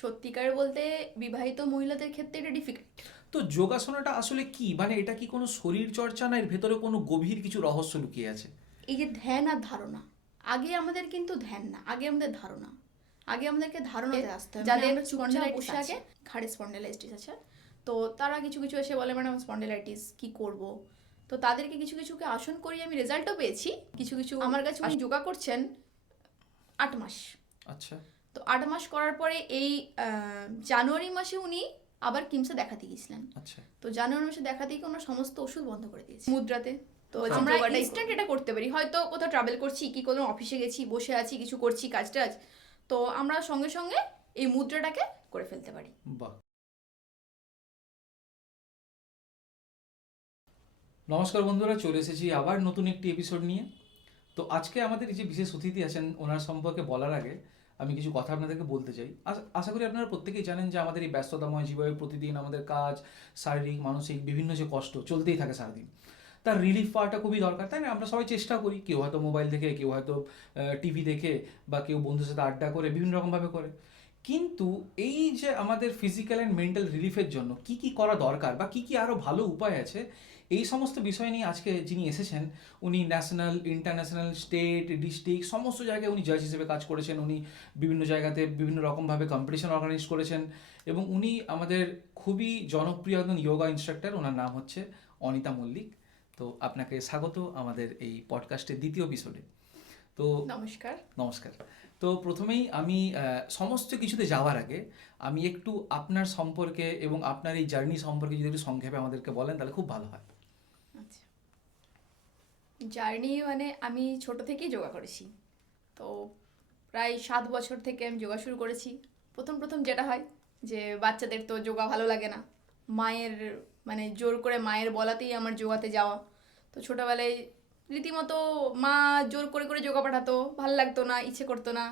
সত্যিকার বলতে বিবাহিত মহিলাদের ক্ষেত্রে এটা ডিফিকাল্ট। তো যোগাসনটা আসলে কি, মানে এটা কি কোনো শরীর চর্চা, না এর ভেতরে কোনো গভীর কিছু রহস্য লুকিয়ে আছে? এই যে ধ্যান আর ধারণা, আগে আমাদের কিন্তু ধ্যান না, আগে আমাদের ধারণা। আগে আমাদেরকে ধারণাতে আসতে হবে, যাদের চুপচাপ বসে আগে ঘাড়ে স্পন্ডেলাইটিস আছে, তো তারা কিছু কিছু এসে বলে ম্যাডাম স্পন্ডেলাইটিস কি করব। তো তাদেরকে কিছু কিছুকে আসন করিয়ে আমি রেজাল্টও পেয়েছি। কিছু কিছু আমার কাছে উনি যোগা করছেন 8 মাস। আচ্ছা। তো 8 মাস করার পরে এই জানুয়ারি মাসে উনি আবার কিমসে দেখাতে গিয়েছিলেন। আচ্ছা। তো জানুয়ারি মাসে দেখাতে গিয়ে ওনার সমস্ত ওষুধ বন্ধ করে দিয়েছে মুদ্রাতে। তো হ্যাঁ। আমরা ইনস্ট্যান্ট এটা করতে পারি, হয়তো কোথাও ট্রাভেল করছি কি কোনো অফিসে গেছি, বসে আছি, কিছু করছি কাজ টাজ, তো আমরা সঙ্গে সঙ্গে এই মুদ্রাটাকে করে ফেলতে পারি। বাহ। নমস্কার বন্ধুরা, চলে এসেছি আবার নতুন একটি এপিসোড নিয়ে। তো আজকে আমাদের এই যে বিশেষ অতিথি আছেন, ওনার সম্পর্কে বলার আগে আমি কিছু কথা আপনাদেরকে বলতে চাই। আশা করি আপনারা প্রত্যেকেই জানেন যে আমাদের এই ব্যস্ততাময় জীবনে প্রতিদিন আমাদের কাজ, শারীরিক মানসিক বিভিন্ন যে কষ্ট চলতেই থাকে সারাদিন, তার রিলিফ পাওয়াটা খুবই দরকার, তাই না? আমরা সবাই চেষ্টা করি, কেউ হয়তো মোবাইল দেখে, কেউ হয়তো টিভি দেখে, বা কেউ বন্ধুর সাথে আড্ডা করে, বিভিন্ন রকমভাবে করে। কিন্তু এই যে আমাদের ফিজিক্যাল অ্যান্ড মেন্টাল রিলিফের জন্য কি কি করা দরকার, বা কি কি আরও ভালো উপায় আছে, এই সমস্ত বিষয় নিয়ে আজকে যিনি এসেছেন, উনি ন্যাশনাল, ইন্টারন্যাশনাল, স্টেট, ডিস্ট্রিক্ট সমস্ত জায়গায় উনি জাজ হিসেবে কাজ করেছেন। উনি বিভিন্ন জায়গাতে বিভিন্ন রকমভাবে কম্পিটিশন অর্গানাইজ করেছেন, এবং উনি আমাদের খুবই জনপ্রিয় একজন যোগা ইনস্ট্রাক্টর। ওনার নাম হচ্ছে অনিতা মল্লিক। তো আপনাকে স্বাগত আমাদের এই পডকাস্টের দ্বিতীয় এপিসোডে। তো নমস্কার। নমস্কার। তো প্রথমেই আমি সমস্ত কিছুতে যাওয়ার আগে আমি একটু আপনার সম্পর্কে এবং আপনার এই জার্নি সম্পর্কে যদি একটু সংক্ষেপে আমাদেরকে বলেন তাহলে খুব ভালো হয়। আচ্ছা, জার্নি মানে আমি ছোট থেকেই যোগা করেছি। তো প্রায় 7 বছর থেকে আমি যোগা শুরু করেছি। প্রথম প্রথম যেটা হয় যে বাচ্চাদের তো যোগা ভালো লাগে না, মায়ের মানে জোর করে মায়ের বলাতেই আমার যোগাতে যাওয়া। তো ছোটোবেলায় রীতিমতো মা জোর করে করে যোগা পাঠাতো, ভালো লাগতো না, ইচ্ছে করতো না।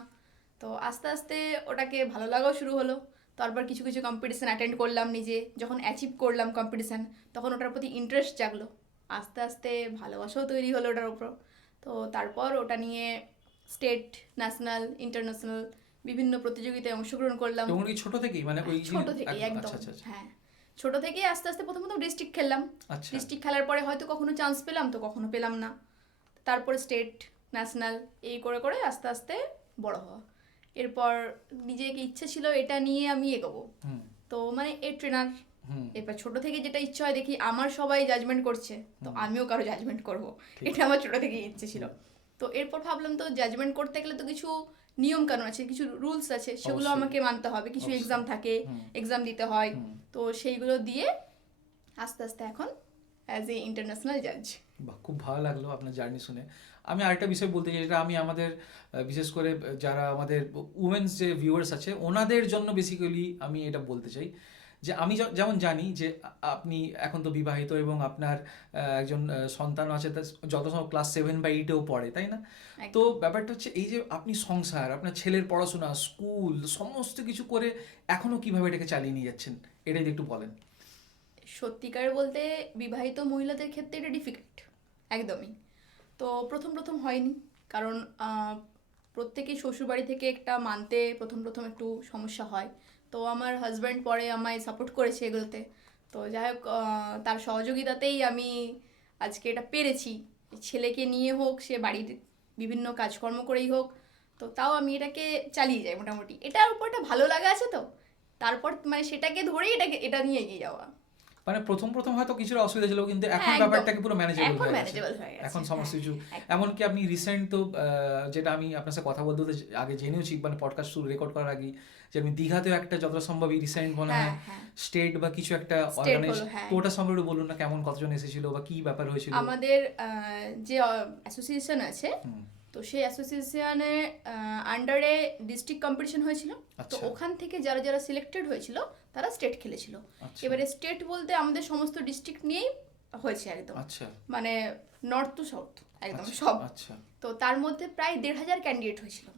তো আস্তে আস্তে ওটাকে ভালো লাগাও শুরু হলো। তারপর কিছু কিছু কম্পিটিশান অ্যাটেন্ড করলাম, নিজে যখন অ্যাচিভ করলাম কম্পিটিশান, তখন ওটার প্রতি ইন্টারেস্ট জাগলো। আস্তে আস্তে ভালোবাসাও তৈরি হলো ওটার উপর। তো তারপর ওটা নিয়ে স্টেট, ন্যাশনাল, ইন্টারন্যাশনাল বিভিন্ন প্রতিযোগিতায় অংশগ্রহণ করলাম। এবং কি ছোট থেকেই, মানে ওই ছোট থেকেই একদম। আচ্ছা আচ্ছা। হ্যাঁ, ছোট থেকেই আস্তে আস্তে প্রথম প্রথম ডিস্ট্রিক্ট খেললাম। আচ্ছা। ডিস্ট্রিক্ট খেলার পরে হয়তো কখনো চান্স পেলাম, তো কখনো পেলাম না। তারপরে স্টেট, ন্যাশনাল, এই করে করে আস্তে আস্তে বড় হওয়া। এরপর নিজেকে ইচ্ছে ছিল এটা নিয়ে আমি এগোবো। হুম। তো মানে এর ট্রেনার। হুম। এবার ছোট থেকে যেটা ইচ্ছা হয়, দেখি আমার সবাই জাজমেন্ট করছে, তো আমিও কারো জাজমেন্ট করব, ঠিক। এটা আমার ছোট থেকেই ইচ্ছে ছিল। তো এরপর ভাবলাম তো জাজমেন্ট করতে গেলে তো কিছু নিয়ম কানুন আছে, কিছু রুলস আছে, সেগুলো অবশ্যই। আমাকে মানতে হবে, কিছু অবশ্যই। এক্সাম থাকে, হুম। এক্সাম দিতে হয়। হুম। তো সেইগুলো দিয়ে আস্তে আস্তে এখন অ্যাজ এ ইন্টারন্যাশনাল জাজ। বাহ, খুব ভালো লাগলো আপনার জার্নি শুনে। আমি আরেকটা বিষয় বলতে চাই, যেটা আমি আমাদের বিশেষ করে যারা আমাদের উমেন্স যে ভিউয়ার্স আছে ওনাদের জন্য বেসিক্যালি আমি এটা বলতে চাই, যে আমি যেমন জানি যে আপনি এখন তো বিবাহিত এবং আপনার একজন সন্তান আছে, তার যত সময় ক্লাস 7 বা 8-এও পড়ে, তাই না? তো ব্যাপারটা হচ্ছে এই যে আপনি সংসার, আপনার ছেলের পড়াশোনা, স্কুল সমস্ত কিছু করে এখনও কিভাবে এটাকে চালিয়ে নিয়ে যাচ্ছেন, এটাই যদি একটু বলেন। সত্যিকার বলতে বিবাহিত মহিলাদের ক্ষেত্রে এটা ডিফিকাল্ট, একদমই। তো প্রথম প্রথম হয়নি, কারণ প্রত্যেকেই শ্বশুরবাড়ি থেকে একটা মানতে প্রথম প্রথম একটু সমস্যা হয়। তো আমার হাজব্যান্ড পরে আমায় সাপোর্ট করেছে এগুলোতে। তো যাই হোক, তার সহযোগিতাতেই আমি আজকে এটা পেরেছি। ছেলেকে নিয়ে হোক, সে বাড়ির বিভিন্ন কাজকর্ম করেই হোক, তো তাও আমি এটাকে চালিয়ে যাই মোটামুটি। এটার উপর একটা ভালো লাগা আছে, তো তারপর মানে সেটাকে ধরেই এটা নিয়ে এগিয়ে যাওয়া। মানে প্রথম প্রথম হয়তো কিছুটা অসুবিধা ছিল, কিন্তু এখন হ্যাঁ, একদম ব্যাপারটাকে পুরো ম্যানেজেবল এখন হয়ে গেছে। ম্যানেজেবল হয়ে গেছে। এখন সমস্ত হ্যাঁ, কিছু, একদম। এমনকি আপনি রিসেন্ট তো যেটা আমি আপনার সাথে কথা বলতে বলতে আগে জেনেওছি, মানে পডকাস্ট শুরু রেকর্ড করার আগে, যে আমি দীঘাতেও একটা যতটা সম্ভব রিসেন্ট মনে হয় হ্যাঁ হ্যাঁ, স্টেট বা কিছু একটা স্টেট অর্গানাইজ, হলো, হ্যাঁ। তো ওটা সম্পর্কে একটু বলুন না, কেমন কতজন এসেছিল বা কি ব্যাপার হয়েছিল? আমাদের যে অ্যাসোসিয়েশন আছে, হুম। তো সেই অ্যাসোসিয়েশনের আন্ডারে ডিস্ট্রিক্ট কম্পিটিশন হয়েছিল। তো আচ্ছা। ওখান থেকে যারা যারা সিলেক্টেড হয়েছিল তারা স্টেট খেলেছিল। আচ্ছা। এবারে স্টেট বলতে আমাদের সমস্ত ডিস্ট্রিক্ট নিয়েই হয়েছে একদম, আচ্ছা। মানে নর্থ টু সাউথ একদম আচ্ছা। সব। আচ্ছা। তো তার মধ্যে প্রায় 1,500 ক্যান্ডিডেট হয়েছিল।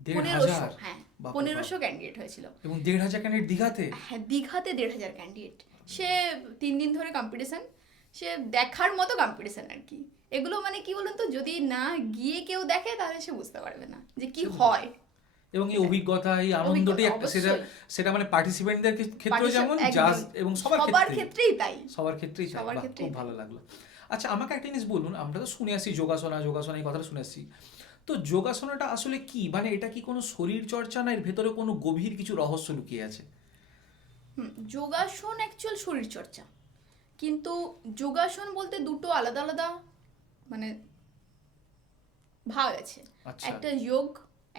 1,500? হ্যাঁ, বাপরে বাপ। 1500 ক্যান্ডিডেট হয়েছিল। এবং 1,500 ক্যান্ডিডেট দীঘাতে? হ্যাঁ, দীঘাতে 1,500 ক্যান্ডিডেট। সে 3 দিন ধরে কম্পিটিশন, সে দেখার মতো কম্পিটিশন আর কি। এগুলো মানে কি বলুন তো, যদি না গিয়ে কেউ দেখে তাহলে সে বুঝতে পারবে না যে কি হয়। এবং এই অভিজ্ঞতা, এই আনন্দটাই একটা, সেটা অবশ্যই। সেটা মানে পার্টিসিপেন্টদের ক্ষেত্রেও যেমন একদম। জাজ এবং সবার সবার ক্ষেত্রেই ক্ষেত্রেই তাই। সবার ক্ষেত্রেই চাই। সবার বাহ, ক্ষেত্রেই খুব তাই। ভালো লাগলো। আচ্ছা, আমাকে একটা জিনিস বলুন, আমরা তো শুনে আসছি যোগাসনা যোগাসনা এই কথাটা শুনে আসছি, তো যোগাসনাটা আসলে কি, মানে এটা কি কোনো শরীর চর্চা, না এর ভেতরে কোনো গভীর কিছু রহস্য লুকিয়ে আছে? যোগাসন অ্যাকচুয়াল শরীরচর্চা, কিন্তু যোগাসন বলতে দুটো আলাদা আলাদা মানে ভাগ আছে। আচ্ছা একটা যোগ,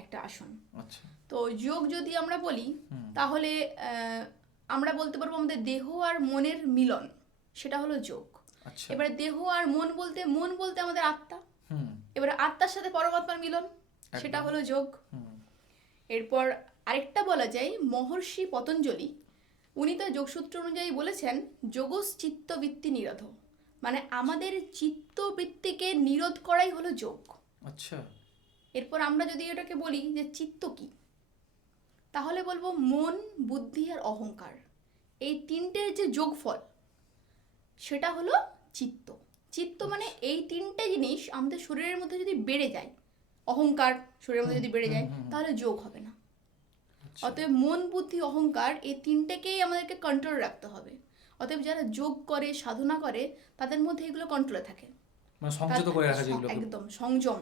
একটা আসন। আচ্ছা। তো যোগ যদি আমরা বলি হুম। তাহলে আমরা বলতে পারবো আমাদের দেহ আর মনের মিলন, সেটা হলো যোগ। আচ্ছা। এবারে দেহ আর মন বলতে আমাদের আত্মা, হুম। এবারে আত্মার সাথে পরমাত্মার মিলন, সেটা একদম। হলো যোগ। হুম। এরপর আরেকটা বলা যায় মহর্ষি পতঞ্জলি, উনি তার যোগসূত্র অনুযায়ী বলেছেন যোগস চিত্তবৃত্তি নিরোধ, মানে আমাদের চিত্তবৃত্তিকে নিরোধ করাই হলো যোগ। আচ্ছা। এরপর আমরা যদি এটাকে বলি যে চিত্ত কি, তাহলে বলবো মন, বুদ্ধি আর অহংকার, এই তিনটের যে যোগফল সেটা হলো চিত্ত। চিত্ত মানে এই তিনটে জিনিস আমাদের শরীরের মধ্যে যদি বেড়ে যায়, অহংকার শরীরের মধ্যে যদি বেড়ে যায়, তাহলে যোগ হবে না। আচ্ছা। অতএব মন, বুদ্ধি, অহংকার এই তিনটেকেই আমাদেরকে কন্ট্রোল রাখতে হবে। অতএব যারা যোগ করে, সাধনা করে, তাদের মধ্যে এগুলো কন্ট্রোলে থাকে। মানে সংযত করে রাখা যেগুলো। একদম সংযম,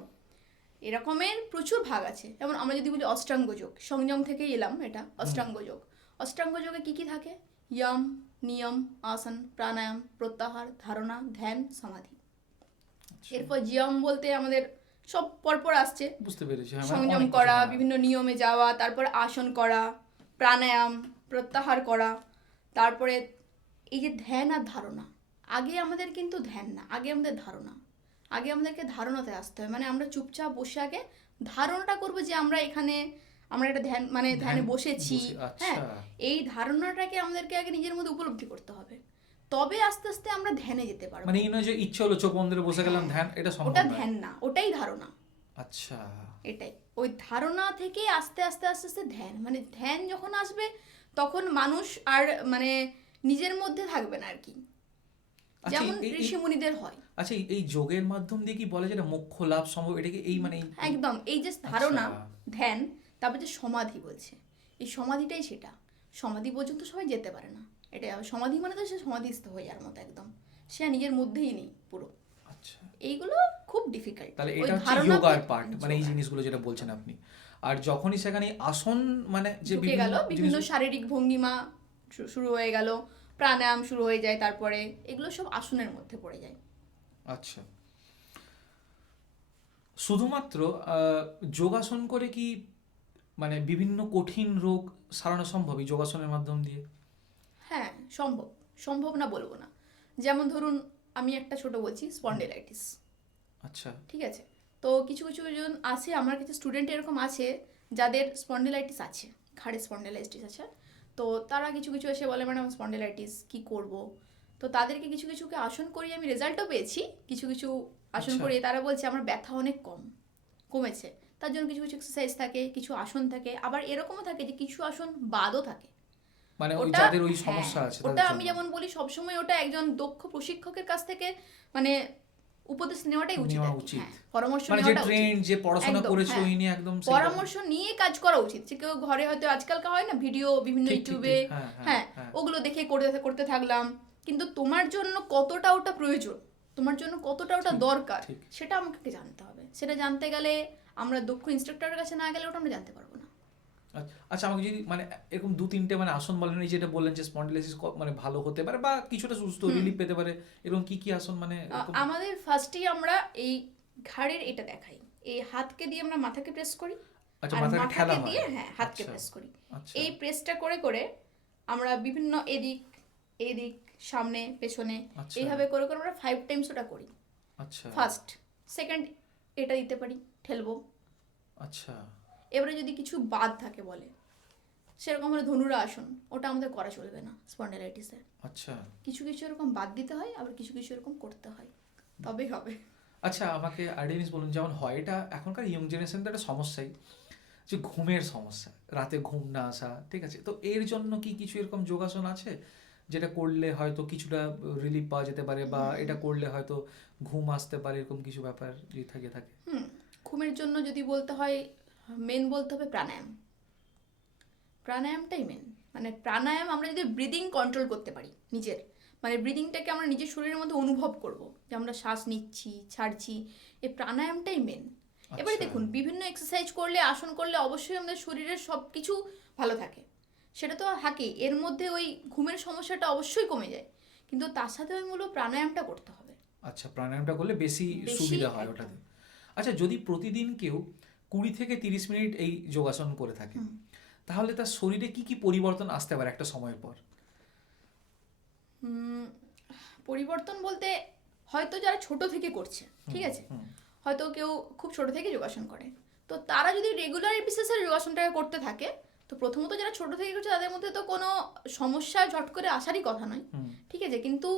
এরকমের প্রচুর ভাগ আছে। যেমন আমরা যদি বলি অষ্টাঙ্গ যোগ, সংযম থেকেই এলাম, এটা অষ্টাঙ্গ যোগ। অষ্টাঙ্গ যোগে কি কি থাকে? ইয়ম, নিয়ম, আসন, প্রাণায়াম, প্রত্যাহার, ধারণা, ধ্যান, সমাধি। আচ্ছা। এরপর জিয়ম বলতে আমাদের সব পরপর আসছে, বুঝতে পেরেছি। হ্যাঁ, মানে সংযম অনেক কিছু, করা, হ্যাঁ। বিভিন্ন নিয়মে যাওয়া, তারপর আসন করা, প্রাণায়াম, প্রত্যাহার করা, তারপরে এই যে ধ্যান আর ধারণা। আগে আমাদের কিন্তু ধ্যান না, আগে আমাদের ধারণা। আগে আমাদেরকে ধারণাতে আসতে হবে, মানে আমরা চুপচাপ বসে আগে ধারণাটা করবো যে আমরা এখানে, আমরা একটা ধ্যান মানে ধ্যানে বসেছি। হ্যাঁ, আচ্ছা। এই ধারণাটাকে আমাদেরকে আগে নিজের মধ্যে উপলব্ধি করতে হবে, তবে আস্তে আস্তে আমরা ধ্যানে যেতে পারবো। মানে এই নয় যে ইচ্ছে হলো চোখ বন্ধ করে বসে গেলাম, ধ্যান, এটা সম্ভব ওটা নয়। ধ্যান না, ওটাই ধারণা। আচ্ছা। এটাই, ওই ধারণা থেকে আস্তে আস্তে আস্তে আস্তে ধ্যান, মানে ধ্যান যখন আসবে তখন মানুষ আর মানে নিজের মধ্যে থাকবে না আর কি, আচ্ছা, যেমন ঋষি মুনিদের হয়। আচ্ছা, এই যোগের মাধ্যম দিয়ে কি বলে যেটা মোক্ষ লাভ সম্ভব, এটা কি এই মানে একদম, এই যে ধারণা, আচ্ছা। ধ্যান, তারপর যে সমাধি বলছে, এই সমাধিটাই সেটা। সমাধি পর্যন্ত সবাই যেতে পারে না, এটা সমাধি মানে তো সে সমাধিস্থ হয়ে যাওয়ার মতো একদম, সে নিজের মধ্যেই নেই পুরো। আচ্ছা, এইগুলো খুব ডিফিকাল্ট। তাহলে এটা হচ্ছে যোগার পার্ট, মানে এই জিনিসগুলো যেটা বলছেন আপনি। আর যখনই সেখানে আসন মানে যে ঢুকে গেল, বিভিন্ন জিনিস- শারীরিক ভঙ্গিমা শুরু হয়ে গেল, প্রাণায়াম শুরু হয়ে যায়, তারপরে এগুলো সব আসনের মধ্যে পড়ে যায়। আচ্ছা, শুধুমাত্র যোগাসন করে কি মানে বিভিন্ন কঠিন রোগ সারানো সম্ভব এই যোগাসনের মাধ্যম দিয়ে? হ্যাঁ, সম্ভব। সম্ভব না বলবো না। যেমন ধরুন, আমি একটা ছোট বলছি, স্পন্ডিলাইটিস। আচ্ছা। ঠিক আছে, তো কিছু কিছু জন আছে, আমার কিছু স্টুডেন্ট এরকম আছে যাদের স্পন্ডিলাইটিস আছে, ঘাড়ে স্পন্ডিলাইটিস আছে। তো তারা কিছু কিছু এসে বলে ম্যাডাম স্পন্ডিলাইটিস, কি করব? তো তাদেরকে কিছু কিছুকে আসন করিয়ে আমি রেজাল্টও পেয়েছি। কিছু কিছু আসন আচ্ছা। করিয়ে তারা বলছে আমার ব্যথা অনেক কমেছে। তার জন্য কিছু কিছু এক্সারসাইজ থাকে, কিছু আসন থাকে, আবার এরকমও থাকে যে কিছু আসন বাদও থাকে। মানে ওই ওটা, যাদের ওই হ্যাঁ, সমস্যা আছে ওটা তাদের আমি জন্য যেমন বলি সবসময় ওটা একজন দক্ষ প্রশিক্ষকের কাছ থেকে মানে উপদেশ নেওয়াটাই উচিত নেওয়া আর কি। উচিত। হ্যাঁ, পরামর্শ মানে যে নেওয়াটা উচিত। ট্রেন, যে পড়াশোনা একদম, করেছে হ্যাঁ। ওই নিয়ে একদম সেই পরামর্শ নিয়ে কাজ করা উচিত। যে কেউ ঘরে হয়তো আজকালকার হয় না ভিডিও বিভিন্ন ঠিক, ঠিক, ইউটিউবে, ঠিক, হ্যাঁ, হ্যাঁ, হ্যাঁ, হ্যাঁ। ওগুলো দেখে করতে করতে থাকলাম, কিন্তু তোমার জন্য কতটা ওটা প্রয়োজন, তোমার জন্য কতটা ওটা ঠিক, দরকার, ঠিক। সেটা আমাকে জানতে হবে। সেটা জানতে গেলে আমরা দক্ষ ইনস্ট্রাক্টরের কাছে না গেলে ওটা আমরা জানতে পারবো না। আচ্ছা, আমাকে যদি মানে এরকম 2-3টে মানে আসন বলেন, এই যেটা বললেন যে স্পন্ডিলাইটিস মানে ভালো হতে পারে বা কিছুটা সুস্থ রিলিফ পেতে পারে, এরকম কি কি আসন মানে এরকম? আমাদের ফার্স্টেই আমরা এই ঘাড়ের এটা দেখাই, এই হাতকে দিয়ে আমরা মাথাকে প্রেস করি, আচ্ছা, আর মাথাটা ঠেলা মাথাকে হয়। দিয়ে হ্যাঁ হাতকে আচ্ছা, প্রেস করি। আচ্ছা, এই প্রেসটা করে করে আমরা বিভিন্ন এদিক এদিক, সামনে পেছনে, আচ্ছা, এইভাবে করে করে আমরা 5 টাইমস ওটা করি। আচ্ছা, ফার্স্ট, সেকেন্ড এটা দিতে পারি, ঠেলবো। আচ্ছা, এবারে যদি কিছু বাদ থাকে বলে, সেরকম হলে ধনুরা আসন, ওটা আমাদের করা চলবে না স্পন্ডিলাইটিসে। আচ্ছা, কিছু কিছু এরকম বাদ দিতে হয়, আবার কিছু কিছু এরকম করতে হয়, তবেই হবে। আচ্ছা, আমাকে আরেকটা জিনিস বলুন, যেমন হয় এটা এখনকার ইয়ং জেনারেশন তো একটা সমস্যাই, যে ঘুমের সমস্যা, রাতে ঘুম না আসা, ঠিক আছে, তো এর জন্য কি কিছু এরকম যোগাসন আছে যেটা করলে হয়তো কিছুটা রিলিফ পাওয়া যেতে পারে, বা এটা করলে হয়তো ঘুম আসতে পারে, এরকম কিছু ব্যাপার যদি থাকে? ঘুমের জন্য যদি বলতে হয়, মেন বলতে হবে প্রাণায়াম। প্রাণায়ামটাই মেন। মানে প্রাণায়াম আমরা যদি ব্রিদিং কন্ট্রোল করতে পারি নিজের, মানে ব্রিদিংটাকে আমরা নিজের শরীরের মধ্যে অনুভব করব যে আমরা শ্বাস নিচ্ছি ছাড়ছি, এই প্রাণায়ামটাই মেন। এবারে আচ্ছা। দেখুন, বিভিন্ন এক্সারসাইজ করলে, আসন করলে অবশ্যই আমাদের শরীরের সব কিছু ভালো থাকে, সেটা তো থাকেই। এর মধ্যে ওই ঘুমের সমস্যাটা অবশ্যই কমে যায়, কিন্তু তার সাথে ওই মূল প্রাণায়ামটা করতে হবে। আচ্ছা, প্রাণায়ামটা করলে বেশি বেশি সুবিধা হয় একদম। ওটাতে। আচ্ছা, যদি প্রতিদিন কেউ 20 থেকে 30 মিনিট এই যোগাসন করে থাকে, হুম। তাহলে তার শরীরে কি কি পরিবর্তন আসতে পারে একটা সময়ের পর? হুম, পরিবর্তন বলতে হয়তো যারা ছোট থেকে করছে, ঠিক আছে, হুম, হয়তো কেউ খুব ছোট থেকে যোগাসন করে, তো তারা যদি রেগুলার বেসিসে যোগাসনটাকে করতে থাকে, তো প্রথমত যারা ছোট থেকে করছে তাদের মধ্যে তো কোনো সমস্যা ঝট করে আসারই কথা নয়, হুম, ঠিক আছে। কিন্তু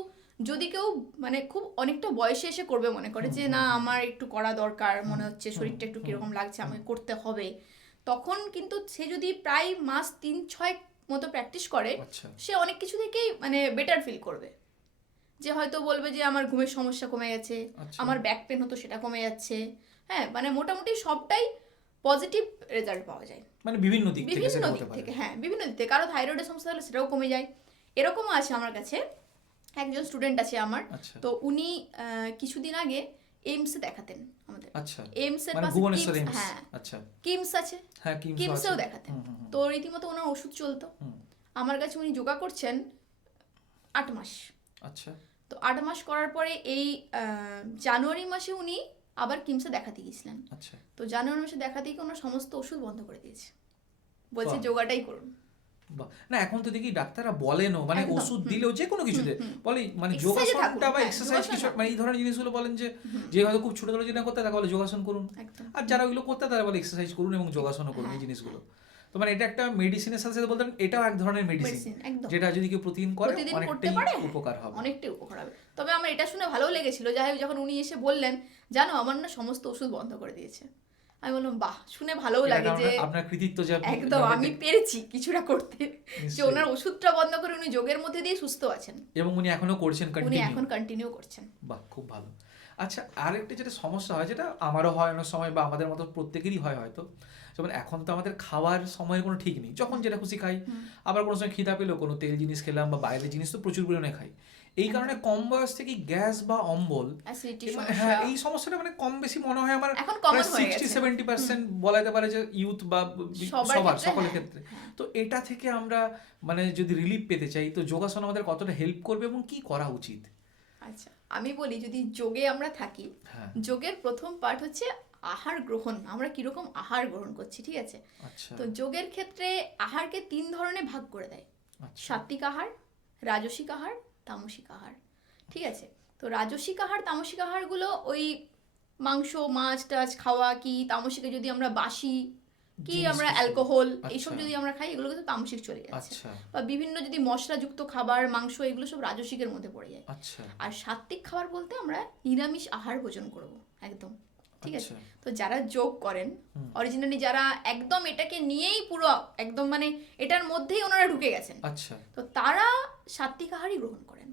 যদি কেউ মানে খুব অনেকটা বয়সে এসে করবে, মনে করে যে না আমার একটু করা দরকার, মনে হচ্ছে শরীরটা একটু কিরকম লাগছে, আমাকে করতে হবে, তখন কিন্তু সে যদি প্রায় মাস 3-6 মতো প্র্যাকটিস করে, আচ্ছা, সে অনেক কিছু থেকেই মানে বেটার ফিল করবে। যে হয়তো বলবে যে আমার ঘুমের সমস্যা কমে গেছে, আচ্ছা। আমার ব্যাক পেন হতো সেটা কমে যাচ্ছে, হ্যাঁ, মানে মোটামুটি সবটাই পজিটিভ রেজাল্ট পাওয়া যায় মানে বিভিন্ন দিক থেকে বিভিন্ন সেটা দিক হতে পারে। থেকে। হ্যাঁ, বিভিন্ন দিক থেকে। কারো থাইরয়েডের সমস্যা হলে সেটাও কমে যায়। এরকমও আছে আমার কাছে, একজন স্টুডেন্ট আছে আমার, আচ্ছা, তো উনি কিছুদিন আগে এইমসে দেখাতেন আমাদের। আচ্ছা, এইমসের মানে পাশে ভুবনেশ্বর কিমস, এইমস। হ্যাঁ, আচ্ছা, কিমস আছে, হ্যাঁ, কিমসও আছে। কিমসেও দেখাতেন। হুম, হুম, হুম, তো রীতিমতো ওনার ওষুধ চলতো। হুম, আমার কাছে উনি যোগা করছেন 8 মাস। আচ্ছা, তো 8 মাস করার পরে এই জানুয়ারি মাসে উনি আবার কিমসে দেখাতে গিয়েছিলেন। আচ্ছা। তো জানুয়ারি মাসে দেখাতে গিয়ে ওনার সমস্ত ওষুধ বন্ধ করে দিয়েছে, বলছে বাহ, যোগাটাই করুন। বাহ। না, এখন তো দেখি ডাক্তাররা বলেনও, মানে একদম, ওষুধ হুম, দিলেও যে কোনো কিছুতে হুম, হুম। বলে মানে এক্সারসাইজে থাকুন, যোগাসনটা বা হ্যাঁ, এক্সারসাইজ যোগাসনে কিছু থাকুন। মানে এই ধরনের জিনিসগুলো বলেন যে হুম, যে হয়তো খুব ছোটবেলা যেটা করতে তাকে বলে যোগাসন করুন, একদম। আর যারা ওইগুলো করতে তারা বলে এক্সারসাইজ করুন এবং যোগাসনও করুন, এই হ্যাঁ, জিনিসগুলো। তো মানে এটা একটা মেডিসিনের সাথে সাথে বলতেন এটাও এক ধরনের মেডিসিন, মেডিসিন একদম। যেটা যদি কেউ প্রতিদিন করে প্রতিদিন করতে অনেকটাই পারে, হ্যাঁ, উপকার হবে। অনেকটাই উপকার হবে। তবে আমার এটা শুনে ভালো লেগেছিল, যাই হোক, যখন উনি এসে বললেন জানো আমার না সমস্ত ওষুধ বন্ধ করে দিয়েছে, আমি বললাম বাহ, শুনে ভালোও এটা লাগে যে আপনার কৃতিত্ব যে আপনি একদম আমি ব্যাপারটা- পেরেছি কিছুটা করতে, যে নিশ্চয়ই। ওনার ওষুধটা বন্ধ করে উনি যোগের মধ্যে দিয়ে সুস্থ আছেন। এবং উনি এখনো করছেন উনি কন্টিনিউ। এখন কন্টিনিউ করছেন। বাহ, খুব ভালো। আচ্ছা, আরেকটা যেটা সমস্যা হয়, যেটা আমারও হয় অনেক সময় বা আমাদের মতো প্রত্যেকেরই হয় হয়তো, যেমন এখন তো আমাদের খাওয়ার সময়ের কোনো ঠিক নেই, যখন যেটা খুশি খাই। আবার কোনো সময় খিদা পেলো কোনো তেল জিনিস খেলাম বা বাইরের জিনিস তো প্রচুর পরিমাণে খাই। এই কারণে কম বয়স থেকেই গ্যাস বা অম্বল, অ্যাসিডিটি হ্যাঁ, সমস্যা এই সমস্যাটা মানে কম বেশি মনে হয় আমার এখন কমন হয়ে গেছে 60-70% বলা যেতে পারে যে ইউথ বা সবার সবার ক্ষেত্রে, সকলের হ্যাঁ, ক্ষেত্রে। হ্যাঁ। তো এটা থেকে আমরা মানে যদি রিলিফ পেতে চাই, তো যোগাসন আমাদের কতটা হেল্প করবে এবং কি করা উচিত? আচ্ছা, আমি বলি যদি যোগে আমরা থাকি, হ্যাঁ, যোগের প্রথম পার্ট হচ্ছে আহার গ্রহণ, আমরা কিরকম আহার গ্রহণ করছি, ঠিক আছে। আচ্ছা, তো যোগের ক্ষেত্রে আহারকে 3 ধরনে ভাগ করে দেয়, আচ্ছা, সাত্বিক আহার, রাজসিক আহার, তামসিক আহার, ঠিক আছে। তো রাজসিক আহার তামসিক আহারগুলো ওই মাংস মাছ টাছ খাওয়া, কি তামসিকে যদি আমরা বাসি কি জিনিস আমরা কিছু। অ্যালকোহল এইসব আচ্ছা, যদি আমরা খাই, এগুলো কিন্তু তামসিক চলে যাচ্ছে। আচ্ছা, বা বিভিন্ন যদি মশলাযুক্ত খাবার, মাংস, এগুলো সব রাজসিকের মধ্যে পড়ে যায়। আচ্ছা, আর সাত্বিক খাবার বলতে আমরা নিরামিষ আহার ভোজন করব একদম, ঠিক আছে। আচ্ছা, তো যারা যোগ করেন হুম, অরিজিনালি, যারা একদম এটাকে নিয়েই পুরো একদম মানে এটার মধ্যেই ওনারা ঢুকে গেছেন, আচ্ছা, তো তারা সাত্বিক আহারই গ্রহণ করেন।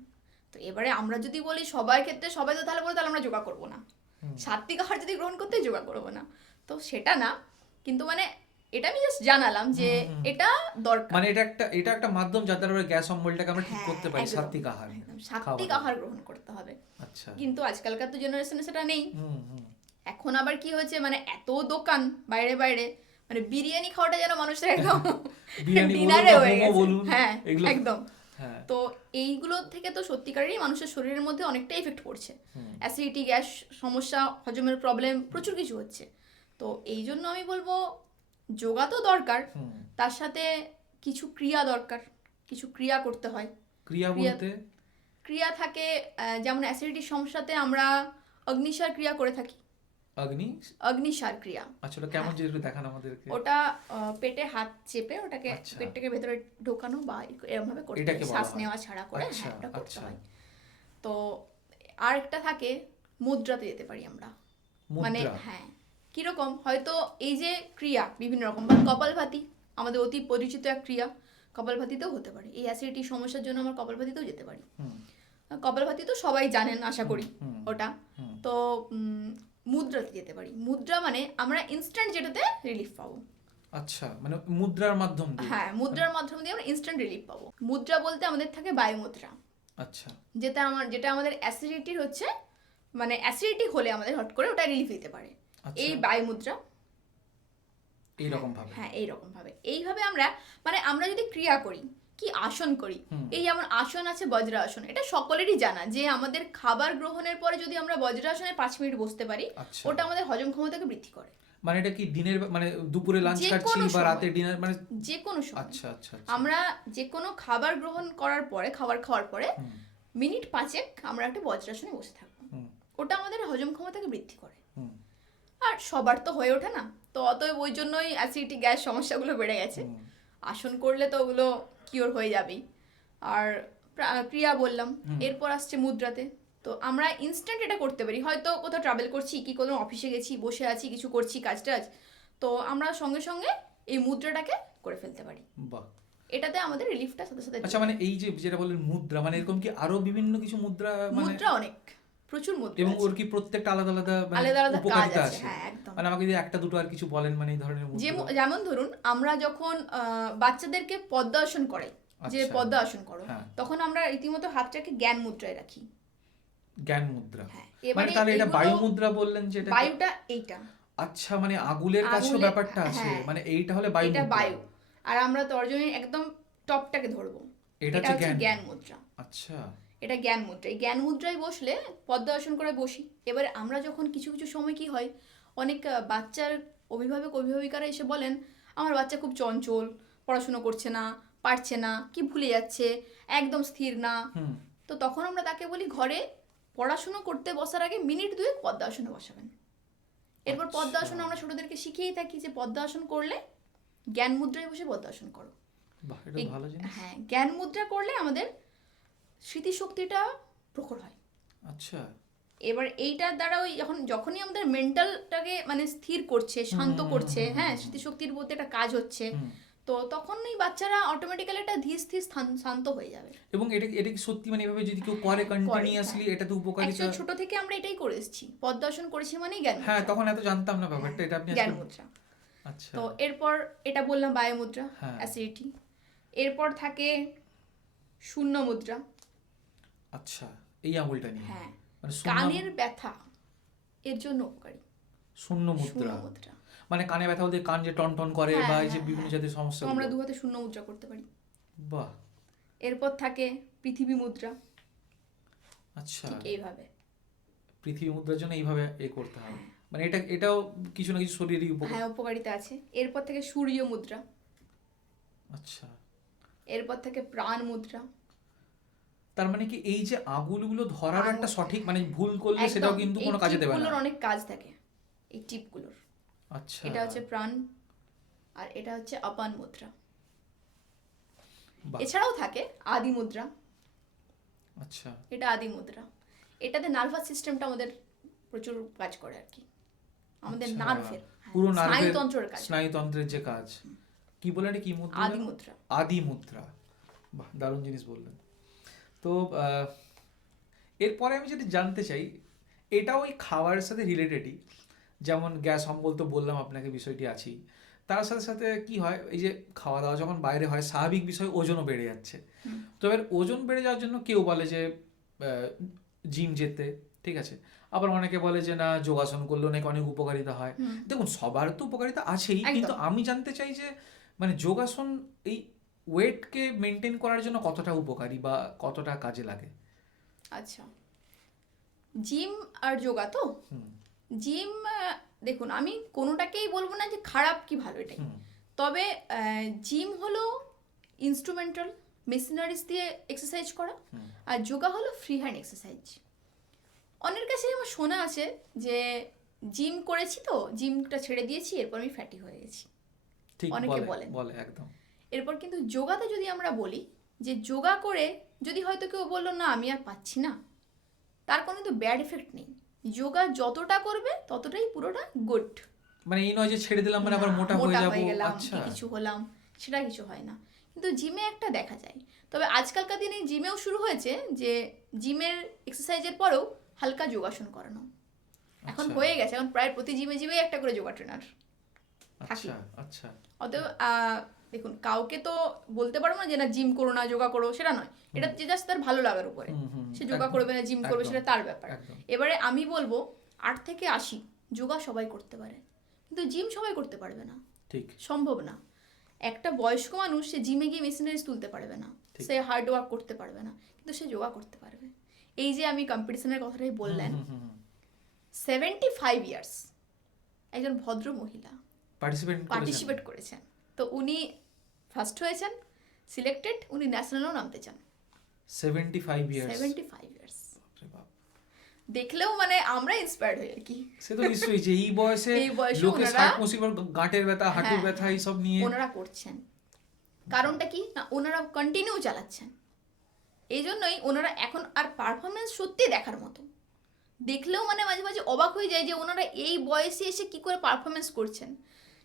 তো এবারে আমরা যদি বলি সবার ক্ষেত্রে সবাই তো তাহলে বলে তাহলে আমরা যোগা করবো না, হুম, সাত্বিক আহার যদি গ্রহণ করতে যোগা করবো না, তো সেটা না। কিন্তু মানে এটা আমি জাস্ট জানালাম যে এটা দরকার। মানে এটা একটা মাধ্যম যার দ্বারা গ্যাস অম্বলটাকে আমরা ঠিক হ্যাঁ, করতে পারি, একদম, সাত্বিক আহার একদম সাত্বিক খাওয়া। আহার গ্রহণ করতে হবে। আচ্ছা, কিন্তু আজকালকার তো জেনারেশনে সেটা নেই। হুম, হুম। এখন আবার কি হয়েছে, মানে এত দোকান বাইরে বাইরে, মানে বিরিয়ানি খাওয়াটা যেন মানুষের একদম বিরিয়ানি বলুন ডিনারে বা হয়ে মোমো গেছে। বলুন, হ্যাঁ, এগুলো একদম। হ্যাঁ, তো এইগুলো থেকে তো সত্যিকারেরই মানুষের শরীরের মধ্যে অনেকটা এফেক্ট পড়ছে, হুম, অ্যাসিডিটি, গ্যাস সমস্যা, হজমের প্রবলেম, প্রচুর কিছু হচ্ছে। তো এই জন্য আমি বলবো যোগা তো দরকার, হুম। তার সাথে কিছু ক্রিয়া দরকার, কিছু ক্রিয়া করতে হয়। ক্রিয়া ক্রিয়া- বলতে? ক্রিয়া থাকে যেমন অ্যাসিডিটির সমস্যাতে আমরা অগ্নিসার ক্রিয়া করে থাকি। অগ্নি? অগ্নিসার ক্রিয়া, আচ্ছা, ওটা কেমন যদি একটু দেখান আমাদেরকে। ওটা পেটে হাত চেপে ওটাকে আচ্ছা। পেটটাকে ভেতরে ঢোকানো বা এরকম ভাবে করতে এটাকে হয়, বলা শ্বাস হয়। নেওয়া ছাড়া করে, আচ্ছা, হ্যাঁ, ওটা করতে আচ্ছা। হয়। তো আর একটা থাকে মুদ্রাতে যেতে পারি আমরা, মানে মুদ্রা? হ্যাঁ, কিরকম হয়তো এই যে ক্রিয়া বিভিন্ন রকম, বা কপালভাতি আমাদের অতি পরিচিত এক ক্রিয়া, কপালভাতিতেও হতে পারে। এই অ্যাসিডিটি সমস্যার জন্য আমরা কপালভাতিতেও যেতে পারি। হুম, কপালভাতি তো সবাই জানেন আশা করি হুম, ওটা। হুম। তো মুদ্রাতে যেতে পারি। মুদ্রা মানে আমরা ইনস্ট্যান্ট যেটাতে রিলিফ পাবো। আচ্ছা, মানে মুদ্রার মাধ্যম দিয়ে। হ্যাঁ, মুদ্রার মাধ্যম দিয়ে আমরা ইনস্ট্যান্ট রিলিফ পাবো। মুদ্রা বলতে আমাদের থাকে বায়ু মুদ্রা, আচ্ছা যেটা আমাদের অ্যাসিডিটির হচ্ছে, মানে অ্যাসিডিটি হলে আমাদের হট করে ওটা রিলিফ দিতে পারে। আচ্ছা, এই বায়ু মুদ্রা, এইরকম ভাবে। হ্যাঁ এইরকম ভাবে, এইভাবে আমরা মানে আমরা যদি ক্রিয়া করি, কি আসন করি, এই যেমন আসন আছে বজ্রাসন, এটা সকলেরই জানা যে আমাদের খাবার গ্রহণের পরে যদি আমরা বজ্রাসনে 5 মিনিট বসতে পারি, আচ্ছা, ওটা আমাদের হজম ক্ষমতাকে বৃদ্ধি করে। মানে এটা কি দিনের মানে দুপুরে লাঞ্চ যে খাচ্ছি কোনো বা সময়। রাতে ডিনার মানে? যে কোনো সময় আচ্ছা আচ্ছা আচ্ছা। আমরা যে কোনো খাবার গ্রহণ করার পরে, খাবার খাওয়ার পরে হুম, মিনিট 5 আমরা একটা বজ্রাসনে বসে থাকবো, হুম, ওটা আমাদের হজম ক্ষমতাকে বৃদ্ধি করে। হুম, আর সবার তো হয়ে ওঠে না, তো অতএব ওই জন্যই অ্যাসিডিটি গ্যাস সমস্যাগুলো বেড়ে গেছে। হুম, আসন করলে তো ওগুলো কিওর হয়ে যাবেই। আর ক্রিয়া বললাম, এরপর আসছে মুদ্রাতে। তো আমরা ইনস্ট্যান্ট এটা করতে পারি, হয়তো কোথাও ট্রাভেল করছি, কি কোনো অফিসে গেছি, বসে আছি, কিছু করছি কাজ টাজ, তো আমরা সঙ্গে সঙ্গে এই মুদ্রাটাকে করে ফেলতে পারি। বাহ। এটাতে আমাদের রিলিফটা সাথে সাথে আচ্ছা, মানে এই যে যেটা বললেন মুদ্রা, মানে এরকম কি আরো বিভিন্ন কিছু মুদ্রা মানে? মুদ্রা অনেক, প্রচুর মুদ্রা এবং আছে। ওর কি প্রত্যেকটা আলাদা আলাদা মানে আলাদা আলাদা কাজ উপকারিতা আছে, আছে? হ্যাঁ একদম। মানে আমাকে যদি একটা দুটো আর কিছু বলেন মানে এই ধরনের মুদ্রা। যেমন ধরুন আমরা যখন বাচ্চাদেরকে পদ্মাসন করাই, যে আচ্ছা, পদ্মাসন করো, হ্যাঁ। তখন আমরা রীতিমতো হাতটাকে জ্ঞান মুদ্রায় রাখি। জ্ঞান মুদ্রা। হ্যাঁ, মানে এবারে তাহলে এটা এগুলো- বায়ু মুদ্রা বললেন যেটা? বায়ুটা এইটা, আচ্ছা, মানে আগুলের কাছেও আঙুলে- ব্যাপারটা আছে, হ্যাঁ। মানে এইটা হলে বায়ু এটা মুদ্রা। বায়ু, আর আমরা তর্জনীর একদম টপটাকে ধরবো, এটা এটা হচ্ছে হচ্ছে জ্ঞান মুদ্রা। আচ্ছা, এটা জ্ঞান মুদ্রা। এই জ্ঞান মুদ্রায় বসলে পদ্মাসন করে বসি। এবারে আমরা যখন কিছু কিছু সময় কি হয়, অনেক বাচ্চার অভিভাবিকারা এসে বলেন আমার বাচ্চা খুব চঞ্চল, পড়াশুনো করছে না, পারছে না, কি ভুলে যাচ্ছে, একদম স্থির না। হুম, তো তখন আমরা তাকে বলি ঘরে পড়াশুনো করতে বসার আগে মিনিট 2 পদ্মাসনে বসাবেন। এরপর আচ্ছা। পদ্মাসন আমরা ছোটদেরকে শিখিয়েই থাকি যে পদ্মাসন করলে জ্ঞান মুদ্রায় বসে পদ্মাসন করো। বাহ, এটা ভালো জিনিস। হ্যাঁ, জ্ঞান মুদ্রা করলে আমাদের স্মৃতিশক্তিটা প্রখর হয়। আচ্ছা, এবার এইটার দ্বারা ওই যখনই আমাদের মেন্টালটাকে মানে স্থির করছে, শান্ত করছে, হ্যাঁ স্মৃতিশক্তির মধ্যে একটা কাজ হচ্ছে, তো তখন এই বাচ্চারা অটোমেটিক্যালি একটা ধীর স্থির শান্ত হয়ে যাবে। এবং এটা কি সত্যি মানে এভাবে যদি কেউ করে কন্টিনিউয়াসলি এটা তো উপকারিতা? Actually ছোট থেকে আমরা এটাই করে এসেছি, পদ্মাসন করেছি মানেই জ্ঞান হ্যাঁ, মুদ্রা। তখন এত জানতাম না ব্যাপারটা, এটা আপনি জ্ঞান আজকে- মুদ্রা। আচ্ছা, তো এরপর এটা বললাম বায়ু মুদ্রা, হ্যাঁ। অ্যাসিডিটি। এরপর থাকে শূন্য মুদ্রা। আচ্ছা, এই আঙুলটা নিয়ে হ্যাঁ, মানে কানের ব্যথা এর জন্য উপকারী শূন্য শূন্য মুদ্রা। মুদ্রা। মানে কানে ব্যথা বলতে কান যে টন টন করে হ্যাঁ, বা এই যে হ্যাঁ, বিভিন্ন হ্যাঁ। জাতীয় সমস্যা, তো আমরা দু হাতে শূন্য মুদ্রা করতে পারি। বাহ, এরপর থাকে পৃথিবী মুদ্রা, আচ্ছা। ঠিক এইভাবে। পৃথিবী মুদ্রার জন্য এইভাবে করতে হবে, মানে এটাও কিছু না কিছু শরীরেরই উপকার। হ্যাঁ, উপকারিতা আছে। এরপর থেকে সূর্য মুদ্রা, আচ্ছা, এরপর থেকে প্রাণ মুদ্রা। তার মানে কি এই যে আঙুলগুলো ধরার আঙুল- একটা সঠিক মানে ভুল করলে একদম, সেটাও কিন্তু এই কোনো কাজে দেবে না? টিপগুলোর অনেক কাজ থাকে, এই টিপগুলোর। আচ্ছা, এটা হচ্ছে প্রাণ, আর এটা হচ্ছে আপান মুদ্রা। বাহ, এছাড়াও থাকে আদি মুদ্রা, আচ্ছা, এটা আদি মুদ্রা। এটাতে নার্ভাস সিস্টেমটা আমাদের প্রচুর কাজ করে আর কি, আমাদের আচ্ছা, নার্ভের, পুরো নার্ভের স্নায়ুতন্ত্রের কাজ। স্নায়ুতন্ত্রের যে কাজ, কি বলেন এটা, কি মুদ্রা? আদি মুদ্রা। আদি মুদ্রা। বাহ, দারুণ জিনিস বললেন। তো এরপরে আমি যেটা জানতে চাই, এটা ওই খাবারের সাথে রিলেটেডই, যেমন গ্যাস অম্বল তো বললাম আপনাকে, বিষয়টি আছেই, তার সাথে সাথে কি হয়, এই যে খাওয়া দাওয়া যখন বাইরে হয় স্বাভাবিক বিষয় ওজনও বেড়ে যাচ্ছে। তো এবার ওজন বেড়ে যাওয়ার জন্য কেউ বলে যে জিম যেতে, ঠিক আছে, আবার অনেকে বলে যে না যোগাসন করলে নাকি অনেক উপকারিতা হয়। দেখুন সবার তো উপকারিতা আছেই, একদম। কিন্তু আমি জানতে চাই যে মানে যোগাসন এই ওয়েটকে মেনটেন করার জন্য কতটা উপকারী বা কতটা কাজে লাগে? আচ্ছা, জিম আর যোগা তো, জিম দেখুন আমি কোনোটাকেই বলবো না যে খারাপ কি ভালো, এটাই। তবে জিম হলো ইনস্ট্রুমেন্টাল মেশিনারিজ দিয়ে এক্সারসাইজ করা, আর যোগা হলো ফ্রি হ্যান্ড এক্সারসাইজ। অনেকের কাছে আমার শোনা আছে যে জিম করেছি তো জিমটা ছেড়ে দিয়েছি, এরপর আমি ফ্যাটি হয়ে গেছি, ঠিক অনেকে বলেন। বলে একদম। এরপর কিন্তু যোগাতে যদি আমরা বলি যে যোগা করে যদি হয়তো কেউ বললো না আমি আর পাচ্ছি না, তার কোনো কিন্তু ব্যাড এফেক্ট নেই। যোগা যতটা করবে ততটাই পুরোটা গুড। মানে এই নয় যে ছেড়ে দিলাম মানে আবার মোটা হয়ে যাবো, গেলাম, আচ্ছা, কি কিছু হলাম, সেটা কিছু হয় না। কিন্তু জিমে একটা দেখা যায়, তবে আজকালকার দিনে জিমেও শুরু হয়েছে যে জিমের এক্সারসাইজের পরেও হালকা যোগাসন করানো এখন আচ্ছা। হয়ে গেছে, এখন প্রায় প্রতি জিমে একটা করে যোগা ট্রেনার। থাকি। আচ্ছা আচ্ছা অতএব দেখুন, কাউকে তো বলতে পারবো না যে না জিম করো না, যোগা করো, সেটা নয়। এটা যে জাস্ট তার ভালো লাগার উপরে, সে যোগা একদম, করবে না জিম করবে, একদম, সেটা তার ব্যাপার। একদম এবারে আমি বলবো 8 থেকে 80 যোগা সবাই করতে পারে, কিন্তু জিম সবাই করতে পারবে না, ঠিক সম্ভব না। একটা বয়স্ক মানুষ সে জিমে গিয়ে মেশিনারিজ তুলতে পারবে না, ঠিক। সে হার্ড ওয়ার্ক করতে পারবে না, কিন্তু সে যোগা করতে পারবে। এই যে আমি কম্পিটিশনের কথাটাই বললেন, 75 ইয়ার্স একজন ভদ্র মহিলা পার্টিসিপেট করেছেন। তো উনি ফার্স্ট হয়েছেন, সিলেক্টেড, উনি ন্যাশনালও নামতে চান। 75 ইয়ার্স 75 ইয়ার্স দেখলেও মানে আমরা ইন্সপায়ার্ড হই আর কি। সে তো নিশ্চয়ই যে এই বয়সে এই বয়সে লোকে ওনারা 60 মুসিবত, গাঁটের ব্যথা, হাঁটুর হ্যাঁ, ব্যথা এইসব নিয়ে ওনারা করছেন। কারণটা কি না, ওনারা কন্টিনিউ চালাচ্ছেন। এই জন্যই ওনারা এখন আর পারফরমেন্স সত্যি দেখার মতো, দেখলেও মানে মাঝে মাঝে অবাক হয়ে যায় যে ওনারা এই বয়সে এসে কি করে পারফরমেন্স করছেন।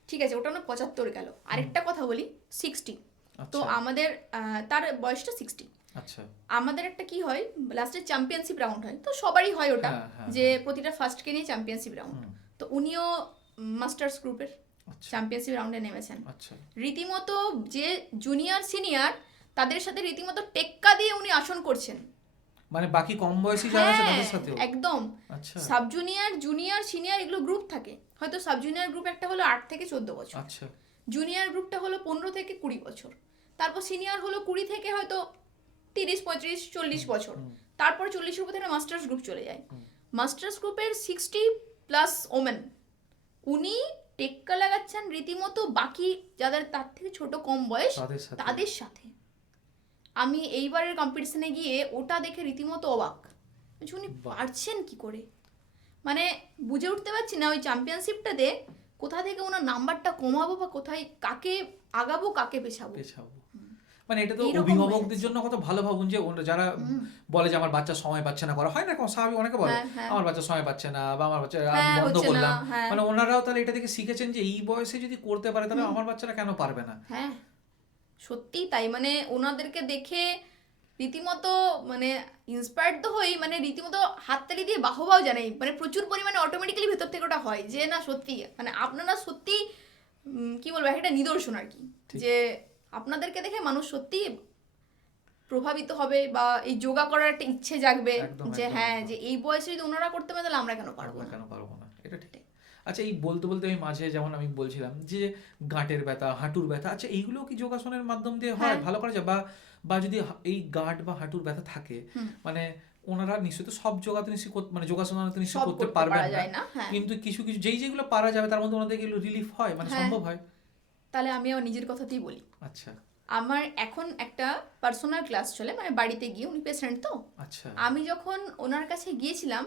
ঠিক আছে, ওটা না 75 গেল। আরেকটা কথা বলি, 60। তো আচ্ছা আমাদের তার বয়সটা 60। আচ্ছা আমাদের একটা কি হয়, লাস্টে চ্যাম্পিয়নশিপ রাউন্ড হয়, তো সবারই হয় ওটা, হ্যাঁ, হ্যাঁ, যে প্রতিটা ফার্স্টকে নিয়ে চ্যাম্পিয়নশিপ রাউন্ড। তো উনিও মাস্টার্স গ্রুপের আচ্ছা চ্যাম্পিয়নশিপ রাউন্ডে নেমেছেন। আচ্ছা রীতিমতো যে জুনিয়র সিনিয়র তাদের সাথে রীতিমতো টেক্কা দিয়ে উনি আসন করছেন। মানে বাকি কম বয়সী যারা আছে হ্যাঁ, তাদের সাথেও একদম। আচ্ছা সাব জুনিয়র, জুনিয়র, সিনিয়র এগুলো গ্রুপ থাকে। হয়তো সাব জুনিয়র গ্রুপ একটা হলো 8 থেকে 14 বছর, আচ্ছা জুনিয়র গ্রুপটা হলো 15 থেকে 20 বছর, তারপর সিনিয়র হলো 20 থেকে হয়তো 30, 35, 40 বছর, তারপর 40-এর উপর থেকে মাস্টার্স গ্রুপ চলে যায়। মাস্টার্স গ্রুপের 60+ ওমেন উনি টেক্কা লাগাচ্ছেন রীতিমতো বাকি যাদের তার থেকে ছোট কম বয়স তাদের সাথে তাদের সাথে। আমি এইবারের কম্পিটিশনে গিয়ে ওটা দেখে রীতিমতো অবাক, বলছি উনি পারছেন কি করে, মানে বুঝে উঠতে পারছি না ওই চ্যাম্পিয়নশিপটাতে কোথা থেকে ওনার নাম্বারটা কমাবো বা কোথায় কাকে আগাবো কাকে পেছাবো। পেছাবো। মানে এটা তো এইরকম অভিভাবকদের হয়েছে। জন্য কত ভালো ভাবুন যে যারা বলে যে আমার বাচ্চা সময় পাচ্ছে না, করা হয় না স্বাভাবিক, অনেকে বলে হ্যাঁ, হ্যাঁ। আমার বাচ্চা সময় পাচ্ছে না বা আমার বাচ্চা আমি হ্যাঁ, বন্ধ হচ্ছে না, করলাম। হ্যাঁ। মানে ওনারাও তাহলে এটা থেকে শিখেছেন যে এই বয়সে যদি করতে পারে তাহলে আমার বাচ্চারা কেন পারবে না। হ্যাঁ, সত্যিই তাই। মানে ওনাদেরকে দেখে রীতিমতো মানে ইন্সপায়ার্ড তো হই, মানে রীতিমতো হাততালি দিয়ে বাহবাও জানাই, মানে প্রচুর পরিমাণে অটোমেটিক্যালি ভেতর থেকে ওটা হয় যে না সত্যি মানে আপনারা সত্যি কি বলবো, একটা নিদর্শন আর কি, যে আপনাদেরকে দেখে মানুষ সত্যি প্রভাবিত হবে বা এই যোগা করার একটা ইচ্ছে জাগবে একদম, যে একদম, হ্যাঁ একদম। যে এই বয়সে যদি ওনারা করতে পারে তাহলে আমরা কেন পারবো আমরা না। কেন পারবো না, এটা ঠিক। আচ্ছা, এই বলতে বলতে আমি মাঝে যেমন আমি বলছিলাম যে গাঁটের ব্যথা, হাঁটুর ব্যথা, আচ্ছা এইগুলো কি যোগাসনের মাধ্যম দিয়ে হয়, হ্যাঁ। ভালো করা যায়? বা বা যদি এই গাঁট বা হাঁটুর ব্যথা থাকে, মানে ওনারা নিশ্চয়ই তো সব যোগাতে নিশ্চয়ই মানে যোগাসন নিশ্চয়ই সব করতে করতে পারবেন পারা না, যায় না, হ্যাঁ। কিন্তু কিছু কিছু যেগুলো পারা যাবে তার মধ্যে ওনাদের এগুলো রিলিফ হয়, মানে হ্যাঁ। সম্ভব হয়। তাহলে আমি আমার নিজের কথাতেই বলি। আচ্ছা আমার এখন একটা পার্সোনাল ক্লাস চলে, মানে বাড়িতে গিয়ে, উনি পেশেন্ট তো। আচ্ছা আমি যখন ওনার কাছে গিয়েছিলাম,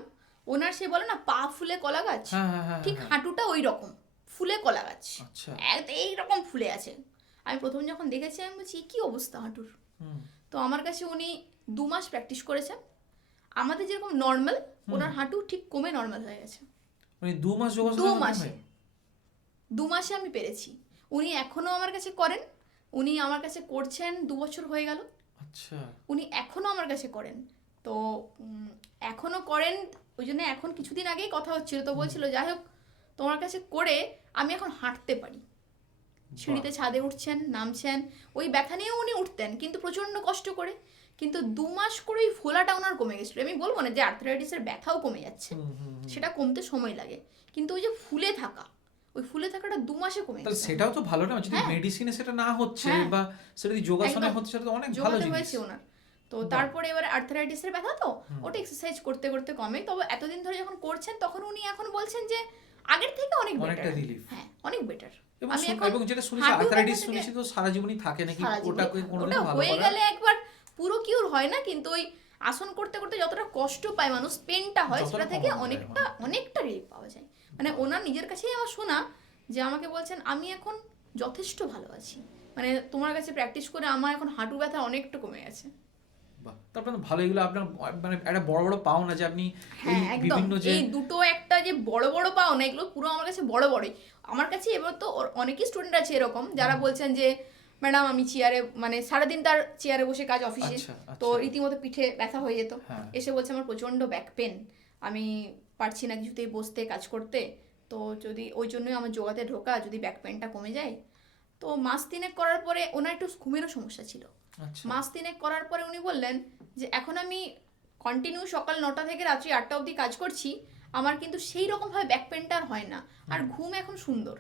ওনার সে বলে না পা ফুলে কলা গাছ, হ্যাঁ হ্যাঁ হ্যাঁ ঠিক হ্যাঁ। হাঁটুটা ওই রকম ফুলে কলা গাছ, আচ্ছা এইরকম ফুলে আছে। আমি প্রথম যখন দেখেছি আমি বলছি কি অবস্থা হাঁটুর। হুম তো আমার কাছে উনি 2 মাস প্র্যাকটিস করেছেন। আমাদের যেরকম নর্মাল, ওনার হাঁটু ঠিক কমে নর্মাল হয়ে গেছে। মানে 2 মাস যোগাসন 2 মাসে 2 মাসে আমি পেরেছি। উনি এখনো আমার কাছে করেন, উনি আমার কাছে করছেন 2 বছর হয়ে গেল, আচ্ছা উনি এখনো আমার কাছে করেন। তো এখনো করেন, ওই জন্য এখন কিছুদিন আগেই কথা হচ্ছিল, তো বলছিল যাই হোক তোমার কাছে করে আমি এখন হাঁটতে পারি, সিঁড়িতে ছাদে উঠছেন নামছেন। ওই ব্যথা নিয়েও উনি উঠতেন কিন্তু প্রচণ্ড কষ্ট করে, কিন্তু 2 মাস করে ওই ফোলাটা ওনার কমে গেছিলো। আমি বলবো না যে আর্থ্রাইটিসের ব্যথাও কমে যাচ্ছে, সেটা কমতে সময় লাগে, কিন্তু ওই যে ফুলে থাকা, ওই ফুলে থাকাটা 2 মাসে কমে তাহলে গেছে। সেটাও তো ভালো না, যদি হ্যাঁ। মেডিসিনে সেটা না হচ্ছে হ্যাঁ। বা সেটা যদি যোগাসনে একদম। হচ্ছে সেটা তো অনেক ভালো যোগাতে জিনিস। হয়েছে ওনার। তো তারপরে এবার আর্থ্রাইটিসের ব্যথা তো ওটা এক্সারসাইজ করতে করতে কমে। তবে এতদিন ধরে যখন করছেন তখন উনি এখন বলছেন যে আগের থেকে অনেক অনেকটা বেটার। রিলিফ। হ্যাঁ, অনেক বেটার। এবং আমি এখন এবং যেটা শুনেছি হাঁটু আর্থ্রাইটিস ব্যথা থেকে- শুনেছি তো সারা জীবনই থাকে নাকি, সারা জীবনই ওটাকে থাকে। কোনোদিন ওটা ভালো হয়ে করা গেলে একবার পুরো কিউর হয় না, কিন্তু ওই আসন করতে করতে যতটা কষ্ট পায় মানুষ, পেনটা হয়, যতটা সেটা থেকে কমানো যায়, অনেকটা অনেকটা রিলিফ পাওয়া যায়। মানে ওনার নিজের কাছেই আমার শোনা যে আমাকে বলছেন আমি এখন যথেষ্ট ভালো আছি, মানে তোমার কাছে প্র্যাকটিস করে আমার এখন হাঁটু ব্যথা অনেকটা কমে গেছে। বাহ, তারপরে তো ভালো, এগুলো আপনার মানে একটা বড় বড় পাওনা যে আপনি এই হ্যাঁ, একদম। বিভিন্ন যে এই দুটো একটা যে বড় বড় পাও না, এগুলো পুরো আমার কাছে বড় বড়ই। আমার কাছে এবার তো অনেকই স্টুডেন্ট আছে এরকম যারা বলছেন যে ম্যাডাম আমি চেয়ারে, মানে সারাদিন তার চেয়ারে বসে কাজ অফিসে, আচ্ছা, তো আচ্ছা। রীতিমতো পিঠে ব্যথা হয়ে যেত, হ্যাঁ। এসে বলছে আমার প্রচন্ড ব্যাক পেন, আমি পারছি না কিছুতেই বসতে কাজ করতে, তো যদি ওই জন্যই আমার যোগাতে ঢোকা, যদি ব্যাক পেনটা কমে যায়। তো মাস তিনেক করার পরে ওনার একটু ঘুমেরও সমস্যা ছিল। আচ্ছা মাস তিনেক করার পরে উনি বললেন যে এখন আমি কন্টিনিউ সকাল 9টা থেকে রাত্রি 8টা অবধি কাজ করছি, আমার কিন্তু সেই রকমভাবে ব্যাক পেনটা আর হয় না, আর ঘুম এখন সুন্দর।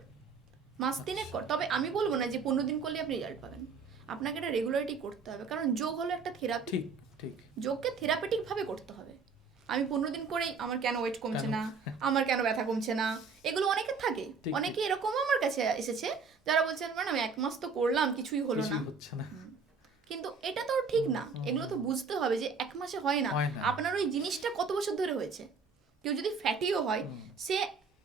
মাস তিনেক কর, তবে আমি বলবো না যে 15 দিন করলে আপনি রেজাল্ট পাবেন, আপনাকে এটা রেগুলারিটি করতে হবে, কারণ যোগ হলো একটা থেরাপি। ঠিক ঠিক যোগকে থেরাপিটিক ভাবে করতে হবে। আমি 15 দিন করেই আমার কেন ওয়েট কমছে কেন? না, আমার কেন ব্যথা কমছে না, এগুলো অনেকের থাকে। ঠিক, অনেকে এরকম আমার কাছে এসেছে যারা বলছেন ম্যাডাম 1 মাস তো করলাম কিছুই হলো না। কিছুই হচ্ছে না। কিন্তু এটা তো ঠিক না, এগুলো তো বুঝতে হবে যে 1 মাসে হয় না। হয় না। আপনার ওই জিনিসটা কত বছর ধরে হয়েছে। কেউ যদি ফ্যাটিও হয়, সে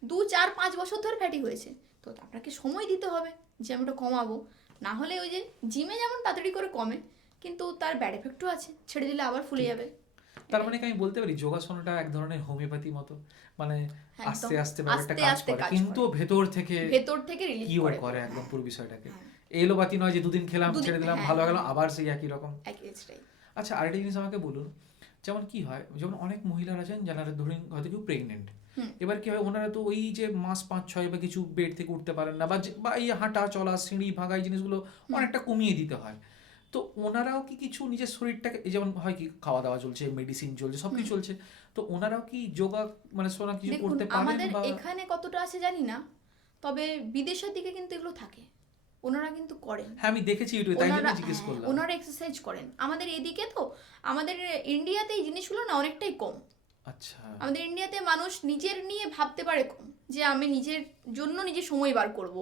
2 4 5 বছর ধরে ফ্যাটি হয়েছে, তো আপনাকে সময় দিতে হবে যে আমি ওটা কমাবো। না হলে ওই যে জিমে যেমন তাড়াতাড়ি করে কমে, কিন্তু তার ব্যাড এফেক্টও আছে, ছেড়ে দিলে আবার ফুলে যাবে। তার মানে কি আমি বলতে পারি যোগাসনটা এক ধরনের হোমিওপ্যাথি মতো, মানে একদম। আস্তে আস্তে ব্যাপারটা আস্তে কাজ আস্তে করে, কাজ কিন্তু করে। ভেতর থেকে ভেতর থেকে রিলিফ কিওর করে করে একদম পুরো বিষয়টাকে। হ্যাঁ। এলোপাতি নয় যে দুদিন খেলাম দুদিন, ছেড়ে দিলাম হ্যাঁ, ভালো হয়ে গেল হ্যাঁ। আবার সেই একই রকম। এটাই। আচ্ছা আরেকটা জিনিস আমাকে বলুন, যেমন কি হয়, যেমন অনেক মহিলারা আছেন যারা ধরুন হয়তো কেউ প্রেগনেন্ট, এবার কি হয় ওনারা তো ওই যে মাস 5 6 বা কিছু বেড থেকে উঠতে পারেন না, বা এই হাঁটা চলা সিঁড়ি ভাঙা এই জিনিসগুলো অনেকটা কমিয়ে দিতে হয়। তো ওনারাও কি কিছু নিজের শরীরটাকে, এই যেমন হয় কি খাওয়া দাওয়া চলছে, মেডিসিন চলছে, সব কিছু চলছে, তো ওনারাও কি যোগা মানে সোনা কিছু দেখুন করতে পারেন? আমাদের বা এখানে কতটা আছে জানি না, তবে বিদেশের দিকে কিন্তু এগুলো থাকে, ওনারা কিন্তু করেন। হ্যাঁ আমি দেখেছি ইউটিউবে, তাই জন্য ওনারা জিজ্ঞেস করলাম। ওনারা এক্সারসাইজ করেন। আমাদের এদিকে তো, আমাদের ইন্ডিয়াতে এই জিনিসগুলো না অনেকটাই কম। আচ্ছা আমাদের ইন্ডিয়াতে মানুষ নিজের নিয়ে ভাবতে পারে কম, যে আমি নিজের জন্য নিজে সময় বার করব,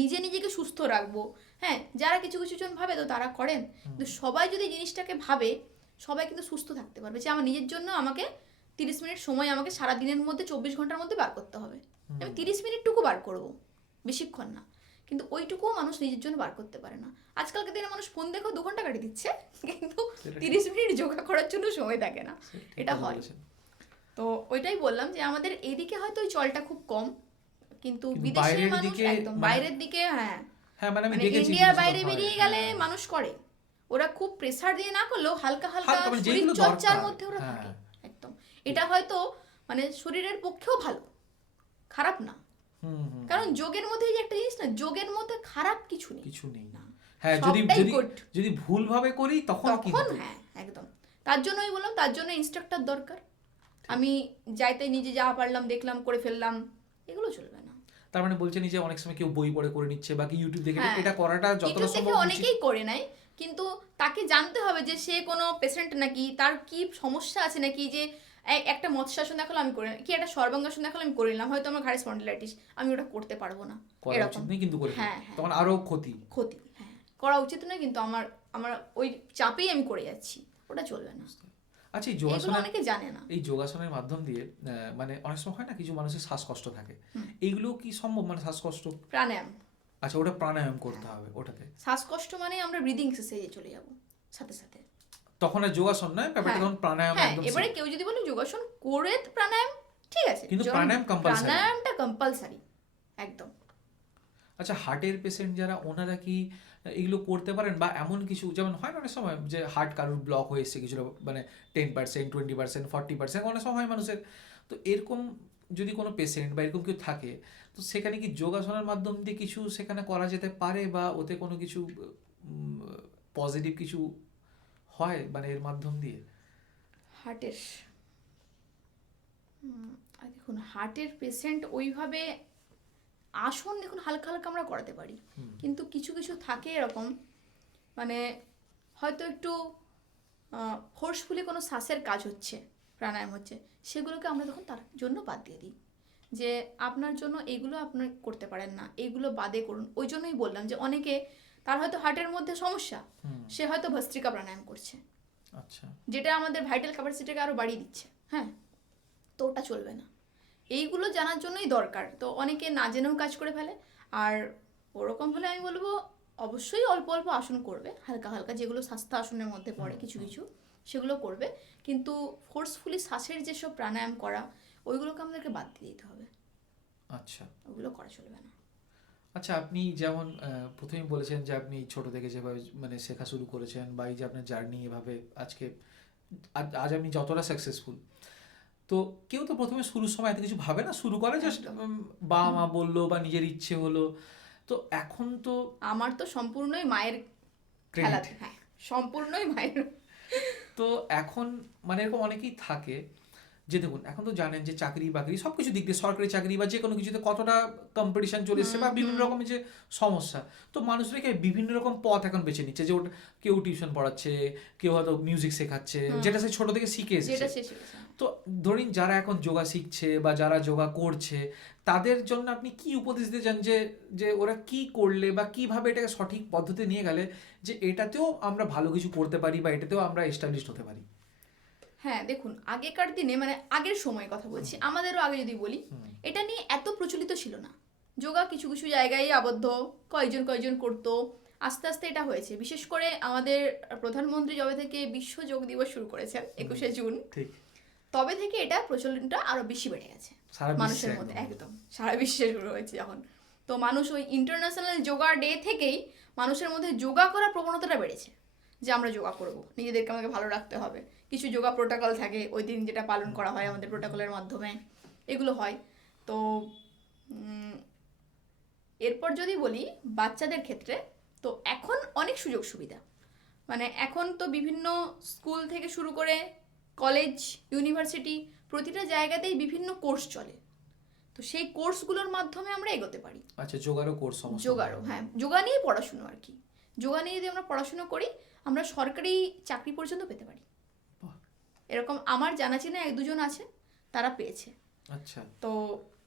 নিজেকে সুস্থ রাখবো। হ্যাঁ, যারা কিছু কিছু জন ভাবে তো তারা করেন, কিন্তু সবাই যদি জিনিসটাকে ভাবে, সবাই কিন্তু সুস্থ থাকতে পারবে। যে আমার নিজের জন্য আমাকে 30 মিনিট সময় আমাকে সারা দিনের মধ্যে 24 ঘন্টার মধ্যে বার করতে হবে, আমি 30 মিনিটটুকু বার করব, বেশিক্ষণ না। কিন্তু ওইটুকুও মানুষ নিজের জন্য বার করতে পারে না। আজকালকার দিনে মানুষ ফোন দেখেও 2 ঘন্টা কাটিয়ে দিচ্ছে, কিন্তু 30 মিনিট যোগা করার জন্য সময় থাকে না। এটা হয়। তো ওইটাই বললাম যে আমাদের এদিকে হয়তো ওই চলটা খুব কম, কিন্তু বিদেশে বাইরের মানুষ দিকে একদম মানে- বাইরের দিকে, হ্যাঁ হ্যাঁ মানে আমি মানে দেখেছি ইন্ডিয়ার জিনিসগুলো বাইরে হয়। বেরিয়ে গেলে হ্যাঁ। মানুষ করে। ওরা খুব প্রেসার দিয়ে না করলেও হালকা হালকা হালকা মানে শরীর যেগুলো চর্চার দরকার। মধ্যে ওরা হ্যাঁ। থাকে একদম। এটা হয়তো মানে শরীরের পক্ষেও ভালো, খারাপ না। কারণ যোগের মধ্যে এই যে একটা জিনিস না, যোগের মধ্যে খারাপ কিছু নেই। কিছু নেই। না। হ্যাঁ যদি সবটাই যদি good। যদি ভুলভাবে করি তখন তখন কিন্তু হ্যাঁ একদম। তার জন্যই বললাম, তার জন্য ইনস্ট্রাক্টর দরকার। আমি যাইতে নিজে যা পারলাম দেখলাম করে ফেললাম, এগুলো চলবে না। তার মানে বলছেন যে অনেক সময় কেউ বই পড়ে করে নিচ্ছে বা কি ইউটিউব দেখে, হ্যাঁ, এটা করাটা যতটা ইউটিউব সম্ভব দেখে উচিত। অনেকেই করে নেয়, কিন্তু তাকে জানতে হবে যে সে কোনো পেশেন্ট নাকি, তার কি সমস্যা আছে নাকি। যে একটা মৎস্যাসন দেখালো আমি করে, কি একটা সর্বাঙ্গাসন দেখালো আমি করে নিলাম, হয়তো আমার ঘাড়ে স্পন্ডিলাইটিস, আমি ওটা করতে পারবো না, করা এরকম উচিত নেই কিন্তু করে ফেলি। হ্যাঁ, হ্যাঁ। তখন আরো ক্ষতি। ক্ষতি, হ্যাঁ করা উচিত নয়, কিন্তু আমার আমার ওই চাপেই আমি করে যাচ্ছি, ওটা চলবে না। আচ্ছা এই এগুলো যোগাসনের, অনেকে জানে না। এই যোগাসনের মাধ্যম দিয়ে মানে অনেক সময় হয় না কিছু মানুষের শ্বাসকষ্ট থাকে, এইগুলো কি সম্ভব মানে শ্বাসকষ্ট? প্রাণায়াম। আচ্ছা ওটা প্রাণায়াম করতে হবে ওটাতে। শ্বাসকষ্ট মানে আমরা ব্রিদিং এক্সারসাইজে চলে যাব সাথে সাথে। তখন আর যোগাসন নয় ব্যাপারটা, হ্যাঁ, তখন প্রাণায়াম হ্যাঁ একদম এবারে same। কেউ যদি বলে যোগাসন করে প্রাণায়াম, ঠিক আছে, কিন্তু প্রাণায়াম compulsory। প্রাণায়ামটা কম্পালসারি একদম। আচ্ছা হার্টের পেশেন্ট যারা, ওনারা কি এগুলো করতে পারেন? বা এমন কিছু যেমন হয় না অনেক সময় যে হার্ট কারোর ব্লক হয়ে এসছে কিছুটা, মানে 10% 20% 40% অনেক সময় হয় মানুষের, তো এরকম যদি কোনো পেশেন্ট বা এরকম কেউ থাকে, তো সেখানে কি যোগাসনের মাধ্যম দিয়ে কিছু সেখানে করা যেতে পারে, বা ওতে কোনো কিছু পজিটিভ কিছু হয় মানে এর মাধ্যম দিয়ে? হার্টের দেখুন, হার্টের পেশেন্ট ওইভাবে আসন দেখুন হালকা হালকা আমরা করাতে পারি, কিন্তু কিছু কিছু থাকে এরকম, মানে হয়তো একটু ফোর্সফুলি কোনো শ্বাসের কাজ হচ্ছে, প্রাণায়াম হচ্ছে, সেগুলোকে আমরা তখন তার জন্য বাদ দিয়ে দিই, যে আপনার জন্য এইগুলো আপনি করতে পারেন না, এইগুলো বাদে করুন। ওই জন্যই বললাম যে অনেকে, তার হয়তো হার্টের মধ্যে সমস্যা, সে হয়তো ভস্ত্রিকা প্রাণায়াম করছে, আচ্ছা যেটা আমাদের ভাইটাল ক্যাপাসিটিকে আরও বাড়িয়ে দিচ্ছে, হ্যাঁ, তো ওটা চলবে না। এইগুলো জানার জন্যই দরকার। তো অনেকে না জেনেও কাজ করে ফেলে, আর ওরকম হলে আমি বলবো অবশ্যই অল্প অল্প আসন করবে, হালকা হালকা, যেগুলো স্বাস্থ্য আসনের মধ্যে পড়ে কিছু কিছু, সেগুলো করবে, কিন্তু ফোর্সফুলি শ্বাসের যেসব প্রাণায়াম করা, ওইগুলোকে আমাদেরকে বাদ দিয়ে দিতে হবে। আচ্ছা ওগুলো করা চলবে না। আচ্ছা আপনি যেমন প্রথমেই বলেছেন যে আপনি ছোট থেকে যেভাবে মানে শেখা শুরু করেছেন, বা এই যে আপনার জার্নি এভাবে আজকে আজ আপনি যতটা সাকসেসফুল, তো কেউ তো প্রথমে শুরুর সময় এত কিছু ভাবে না, শুরু করে জাস্ট একদম। বাবা মা বললো বা নিজের ইচ্ছে হলো। তো এখন তো আমার তো সম্পূর্ণই মায়ের ক্রেডিট। খেলাতে, হ্যাঁ, সম্পূর্ণই মায়ের। তো এখন মানে এরকম অনেকেই থাকে যে দেখুন এখন তো জানেন যে চাকরি বাকরি সব কিছু দিক দিয়ে, সরকারি চাকরি বা যে কোনো কিছুতে কতটা কম্পিটিশন চলে এসছে বা বিভিন্ন রকমের যে সমস্যা। তো মানুষদেরকে বিভিন্ন রকম পথ এখন বেছে নিচ্ছে, যে ওটা কেউ টিউশন পড়াচ্ছে, কেউ হয়তো মিউজিক শেখাচ্ছে, যেটা সে ছোট থেকে শিখে এসেছে। যেটা শেষ হয়েছে। তো ধরিন যারা এখন যোগা শিখছে বা যারা যোগা করছে, তাদের জন্য আপনি কি উপদেশ দিতে চান যে যে ওরা কি করলে বা কিভাবে এটাকে সঠিক পদ্ধতি নিয়ে গেলে যে এটাতেও আমরা ভালো কিছু করতে পারি বা এটাতেও আমরা এস্টাবলিশড হতে পারি? হ্যাঁ, দেখুন, আগেকার দিনে মানে আগের সময় কথা বলছি, আমাদেরও আগে যদি বলি, এটা নিয়ে এত প্রচলিত ছিল না। যোগা কিছু কিছু জায়গায় আবদ্ধ, কয়েকজন কয়েকজন করতো। আস্তে আস্তে এটা হয়েছে, বিশেষ করে আমাদের প্রধানমন্ত্রী যবে থেকে বিশ্ব যোগ দিবস শুরু করেছেন 21শে জুন, ঠিক। তবে থেকে এটা প্রচলনটা আরো বেশি বেড়ে গেছে সারা মানুষের বিশ্বে মধ্যে, একদম। একদম সারা বিশ্বে শুরু হয়েছে যখন। তো মানুষ ওই ইন্টারন্যাশনাল যোগা ডে থেকেই মানুষের মধ্যে যোগা করার প্রবণতাটা বেড়েছে, যে আমরা যোগা করব, নিজেদেরকে আমাকে ভালো রাখতে হবে। কিছু যোগা প্রোটোকল থাকে ওই দিন, যেটা পালন করা হয় আমাদের প্রোটোকলের মাধ্যমে, এগুলো হয়। তো এরপর যদি বলি বাচ্চাদের ক্ষেত্রে, তো এখন অনেক সুযোগ সুবিধা, মানে এখন তো বিভিন্ন স্কুল থেকে শুরু করে কলেজ, ইউনিভার্সিটি, প্রতিটা জায়গাতেই বিভিন্ন কোর্স চলে। তো সেই কোর্সগুলোর মাধ্যমে আমরা এগোতে পারি। আচ্ছা, যোগারও কোর্স সমস্ত? যোগারও, হ্যাঁ, যোগা নিয়ে পড়াশুনো আর কি। যোগা নিয়ে যদি আমরা পড়াশুনো করি, আমরা সরকারি চাকরি পর্যন্ত পেতে পারি। বাহ। এরকম আমার জানা চেনা এক দুজন আছে, তারা পেয়েছে। আচ্ছা। তো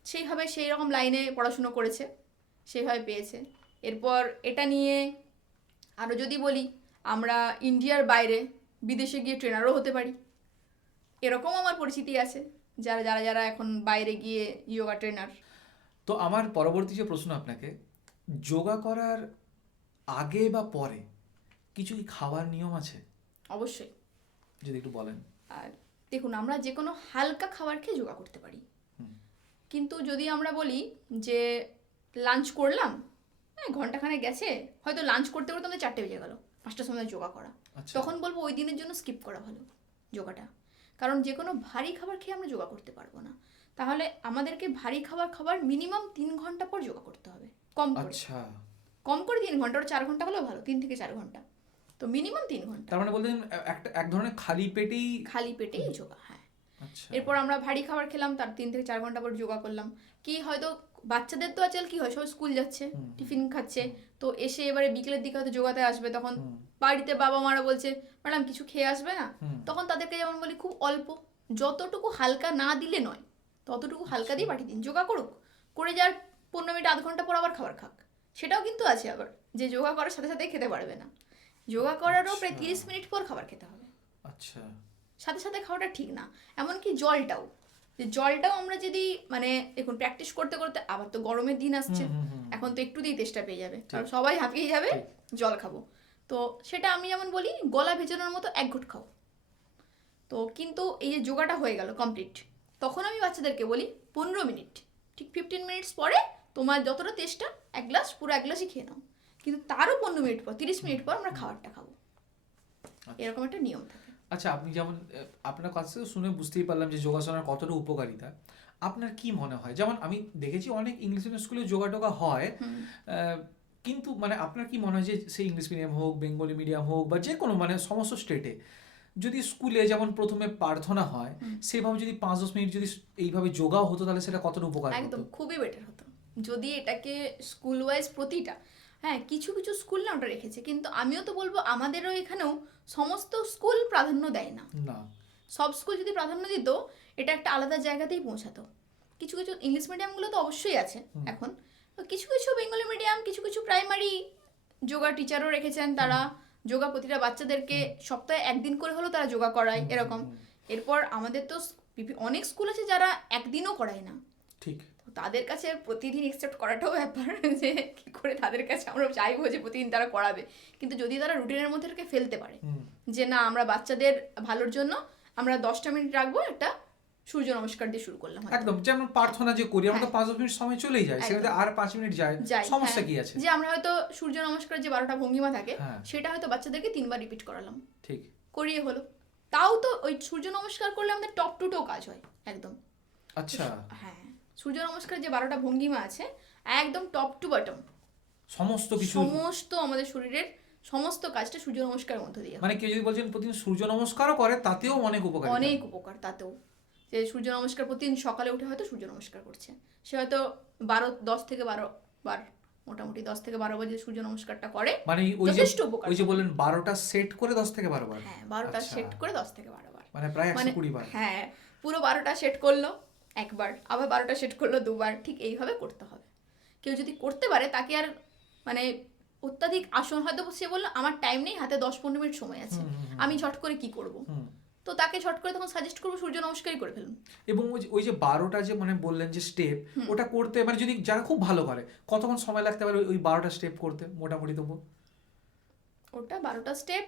সেইভাবে সেই রকম লাইনে পড়াশুনো করেছে, সেইভাবে পেয়েছে। এরপর এটা নিয়ে আরও যদি বলি, আমরা ইন্ডিয়ার বাইরে বিদেশে গিয়ে ট্রেনারও হতে পারি। এরকম আমার পরিচিতি আছে, যারা যারা যারা এখন বাইরে গিয়ে যোগা ট্রেনার। তো আমার পরবর্তী যে প্রশ্ন আপনাকে, যোগা করার আগে বা পরে কিছু কি খাওয়ার নিয়ম আছে? অবশ্যই। যদি একটু বলেন। আর দেখুন, আমরা যে কোনো হালকা খাবার খেয়ে যোগা করতে পারি, কিন্তু যদি আমরা বলি যে লাঞ্চ করলাম, হ্যাঁ, ঘন্টাখানে গেছে, হয়তো লাঞ্চ করতে করতে আমাদের 4টে বেজে গেল, 5টার সময় যোগা করা, আচ্ছা। তখন বলবো ওই দিনের জন্য স্কিপ করা ভালো যোগাটা। কারণ যে কোনো ভারী খাবার খেয়ে আমরা যোগা করতে পারবো না। তাহলে আমাদেরকে ভারী খাবার খাবার মিনিমাম 3 ঘন্টা পর যোগা করতে হবে, কম করে। আচ্ছা, কম করে 3 ঘন্টা, ওটা 4 ঘন্টা হলেও ভালো, 3 থেকে 4 ঘন্টা, তো মিনিমাম 3 ঘন্টা তার মানে বলতেন এক ধরনের খালি পেটেই? খালি পেটেই যোগা, হ্যাঁ। আচ্ছা। এরপর আমরা ভারী খাবার খেলাম, তার 3 থেকে 4 ঘন্টা পর যোগা করলাম। কি হয়তো বাচ্চাদের তো আজকাল কি হয়, সব স্কুল যাচ্ছে, টিফিন খাচ্ছে, তো এসে এবারে বিকেলের দিকে হয়তো যোগাতে আসবে, তখন বাড়িতে বাবা মারা বলছে ম্যাডাম কিছু খেয়ে আসবে না, তখন তাদেরকে যেমন বলি খুব অল্প, যতটুকু হালকা না দিলে নয়, ততটুকু হালকা দিয়ে পাঠিয়ে দিন, যোগা করুক, করে যার 15 মিনিট আধ ঘন্টা পর আবার খাবার খাক। সেটাও কিন্তু আছে আবার, যে যোগা করার সাথে সাথে খেতে পারবে না, যোগা করারও প্রায় 30 মিনিট পর খাবার খেতে হবে। আচ্ছা। সাথে সাথে খাওয়াটা ঠিক না। এমনকি জলটাও, যে জলটাও আমরা যদি মানে দেখুন প্র্যাকটিস করতে করতে, আবার তো গরমের দিন আসছে, এখন তো একটু দিয়ে তেষ্টা পেয়ে যাবে, কারণ সবাই হাঁপিয়ে যাবে, জল খাবো। তো সেটা আমি যেমন বলি, গলা ভেজানোর মতো 1 ঘুঁট খাও। তো কিন্তু এই যে যোগাটা হয়ে গেল কমপ্লিট, তখন আমি বাচ্চাদেরকে বলি 15 মিনিট, ঠিক 15 মিনিটস পরে তোমার যতটা তেষ্টা, 1 গ্লাস, পুরো 1 গ্লাসই খেয়ে নাও, কিন্তু তারও 15 মিনিট পর, 30 মিনিট পর আমরা খাবারটা খাবো। এরকম একটা নিয়ম থাকে। আচ্ছা, আপনি যেমন আপনার কাছ থেকে শুনে বুঝতেই পারলাম যে যোগাসনের কতটা উপকারিতা। আপনার কি মনে হয়, যেমন আমি দেখেছি অনেক ইংলিশ মিডিয়াম স্কুলে যোগা টোগা হয়, কিন্তু মানে আপনার কি মনে হয় যে সেই ইংলিশ মিডিয়াম হোক, বেঙ্গলি মিডিয়াম হোক বা যে কোনো মানে সমস্ত স্টেটে যদি স্কুলে যেমন প্রথমে প্রার্থনা হয়, সেভাবে যদি 5-10 মিনিট যদি এইভাবে যোগাও হতো, তাহলে সেটা কতটা উপকার হতো? একদম খুবই বেটার হতো যদি এটাকে স্কুল ওয়াইজ প্রতিটা, হ্যাঁ, কিছু কিছু স্কুল না ওটা রেখেছে, কিন্তু আমিও তো বলবো আমাদেরও এখানেও সমস্ত স্কুল প্রাধান্য দেয় না। না। সব স্কুল যদি প্রাধান্য দিত, এটা একটা আলাদা জায়গাতেই পৌঁছাতো। কিছু কিছু ইংলিশ মিডিয়ামগুলো তো অবশ্যই আছে এখন, তো কিছু কিছু বেঙ্গলি মিডিয়াম, কিছু কিছু প্রাইমারি যোগা টিচারও রেখেছেন, তারা যোগা প্রতিটা বাচ্চাদেরকে সপ্তাহে 1 দিন করে হলেও তারা যোগা করায়, এরকম। এরপর আমাদের তো অনেক স্কুল আছে যারা 1 দিনও করায় না। ঠিক। তাদের কাছে প্রতিদিন এক্সেপ্ট করাটাও ব্যাপার, যে কি করে তাদের কাছে আমরা চাইবো যে প্রতিদিন তারা করাবে, কিন্তু যদি তারা রুটিনের মধ্যে থেকে ফেলতে পারে যে না, আমরা বাচ্চাদের ভালোর জন্য আমরা 10টা মিনিট রাখবো, একটা সূর্য নমস্কার দিয়ে শুরু করলাম, একদম যেমন প্রার্থনা যে করি আমরা, 5-10 মিনিট সময় চলেই যায়, সেখানে আর 5 মিনিট যায়, সমস্যা কি আছে? যে আমরা হয়তো সূর্য নমস্কার যে 12টা ভঙ্গিমা থাকে, সেটা হয়তো বাচ্চাদেরকে 3 বার রিপিট করালাম, ঠিক, করিয়ে হলো, তাও তো ওই সূর্য নমস্কার করলে আমাদের টপ টু টো কাজ হয় একদম। আচ্ছা, হ্যাঁ, সূর্য নমস্কার যে 12টা ভঙ্গিমা আছে একদম টপ টু বটম সমস্ত কিছু। সমস্ত আমাদের শরীরের সমস্ত কাজটা সূর্য নমস্কারের মধ্যে দিয়ে হয়। মানে কেউ যদি বলছেন প্রতিদিন সূর্য নমস্কারও করে তাতেও অনেক উপকার। অনেক উপকার তাতেও, যে সূর্য নমস্কার প্রতিদিন সকালে উঠে হয়তো সূর্য নমস্কার করছে, সে হয়তো 10 থেকে 12 বার, মোটামুটি 10 থেকে 12 বার যদি সূর্য নমস্কারটা করে মানে ওই যে যথেষ্ট উপকার। ওই যে বললেন 12টা সেট করে 10 থেকে 12 বার। হ্যাঁ, 12টা আচ্ছা। সেট করে 10 থেকে 12 বার, মানে প্রায় মানে 120 বার। হ্যাঁ, পুরো 12টা সেট করলো একবার, আবার 12টা সেট করলো দুবার, ঠিক এইভাবে করতে হবে। কেউ যদি করতে পারে তাকে আর মানে অত্যাধিক আসন, হয়তো সে বললো আমার টাইম নেই, হাতে 10-15 মিনিট সময় আছে, আমি ঝট করে কি করব, তো তাকে ঝট করে তখন সাজেস্ট করবো সূর্য নমস্কারই করে ফেলুন। এবং ওই যে 12টা যে মানে বললেন যে স্টেপ, ওটা করতে মানে যদি যারা খুব ভালো করে কতক্ষণ সময় লাগতে পারে ওই 12টা স্টেপ করতে মোটামুটি? তবু ওটা 12টা স্টেপ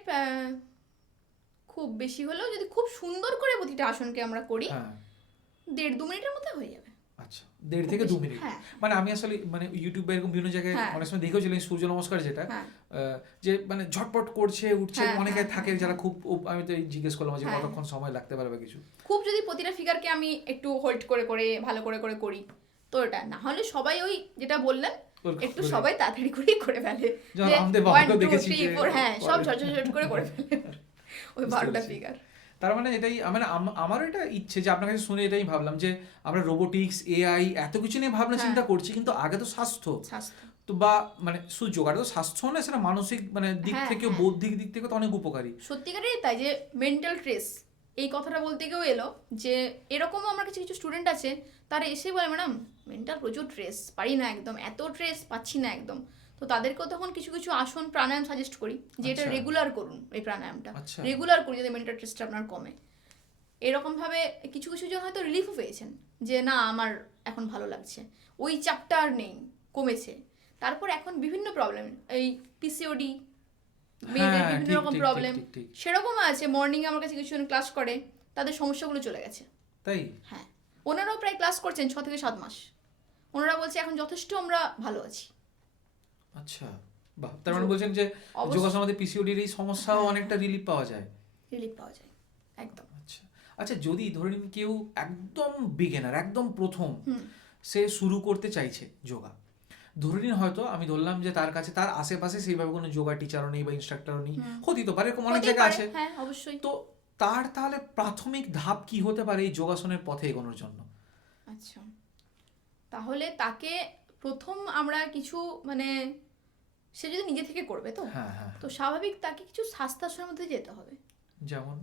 খুব বেশি হলেও যদি খুব সুন্দর করে প্রতিটা আসনকে আমরা করি, হ্যাঁ, 1.5-2 মিনিটের মধ্যে হয়ে যাবে। আচ্ছা, 1.5 থেকে 2 মিনিট। হ্যাঁ, মানে আমি আসলে মানে ইউটিউবে এরকম বিভিন্ন জায়গায় হ্যাঁ। অনেক সময় দেখেওছিলাম সূর্য নমস্কার যেটা হ্যাঁ, যে মানে ঝটপট করছে উঠছে, হ্যাঁ, অনেকে হ্যাঁ, থাকে যারা খুব আমি তো এই জিজ্ঞেস করলাম যে হ্যাঁ। কতক্ষণ সময় লাগতে পারে বা কিছু। খুব যদি প্রতিটা ফিগারকে আমি একটু হোল্ড করে করে ভালো করে করে করি, তো এটা না হলে সবাই ওই যেটা বললেন একটু সবাই তাড়াতাড়ি করেই করে ফেলে, যেমন যে আমাদের 1 বাবাকেও 2 দেখেছি 3 যে 4 হ্যাঁ সব করে। ঝটঝট করে করে ফেলে ওই বুঝতে 12টা পেরেছি। ফিগার। তার মানে এটাই মানে আমারও এটা ইচ্ছে যে আপনার কাছে শুনে এটাই ভাবলাম যে আমরা রোবোটিক্স, এআই এত কিছু নিয়ে ভাবনা চিন্তা করছি, কিন্তু আগে তো স্বাস্থ্য তো বা মানে শুধু যোগাটা তো স্বাস্থ্য না, সেটা মানসিক মানে দিক হ্যাঁ, থেকেও হ্যাঁ। বৌদ্ধিক দিক থেকে তো অনেক উপকারী। সত্যিকারেরই তাই, যে মেন্টাল স্ট্রেস এই কথাটা বলতে গিয়েও এলো, যে এরকমও আমার কিছু কিছু স্টুডেন্ট আছে তারা এসে বলে ম্যাডাম মেন্টাল প্রচুর স্ট্রেস, পারি না একদম, এত স্ট্রেস পাচ্ছি না একদম, তো তাদেরকেও তখন কিছু কিছু আসন প্রাণায়াম সাজেস্ট করি যে এটা আচ্ছা। রেগুলার করুন, এই প্রাণায়ামটা আচ্ছা। রেগুলার করি যাতে মেন্টাল স্ট্রেসটা আপনার কমে। এরকমভাবে কিছু কিছু জন হয়তো রিলিফও পেয়েছেন, যে না আমার এখন ভালো লাগছে, ওই চাপটা আর নেই, কমেছে। তারপর এখন বিভিন্ন প্রবলেম, এই পিসিওডি, মেয়েদের হ্যাঁ, বিভিন্ন ঠিক, রকম ঠিক, প্রবলেম, ঠিক, ঠিক, ঠিক। সেরকম আছে। মর্নিং আমার কাছে কিছু ক্লাস করে, তাদের সমস্যাগুলো চলে গেছে। তাই হ্যাঁ, ওনারাও প্রায় ক্লাস করছেন 6 থেকে 7 মাস, ওনারা বলছে এখন যথেষ্ট আমরা ভালো আছি। আচ্ছা, বাহ। তার মানে বলছেন যে অবশ্যই। যোগাসনের মধ্যে পিসিওডির এই সমস্যাও অনেকটা রিলিফ পাওয়া যায়। রিলিফ পাওয়া যায় একদম। আচ্ছা, আচ্ছা, যদি ধরে নিন কেউ একদম বিগিনার, একদম প্রথম হুম, সে শুরু করতে চাইছে যোগা, ধরে নিন হয়তো আমি ধরলাম যে তার কাছে তার আশেপাশে সেইভাবে কোনো যোগা টিচারও নেই বা ইনস্ট্রাক্টরও নেই, হতেই তো পারে, এরকম অনেক হতেই জায়গা পারে, আছে। হ্যাঁ অবশ্যই। তো তার তাহলে প্রাথমিক ধাপ কি হতে পারে এই যোগাসনের পথে এগোনোর জন্য? আচ্ছা, তাহলে তাকে প্রথম আমরা কিছু মানে সে যদি নিজে থেকে করবে তো হ্যাঁ, হ্যাঁ, তো স্বাভাবিক তাকে কিছু স্বাস্থ্যাসনের মধ্যে যেতে হবে। যেমন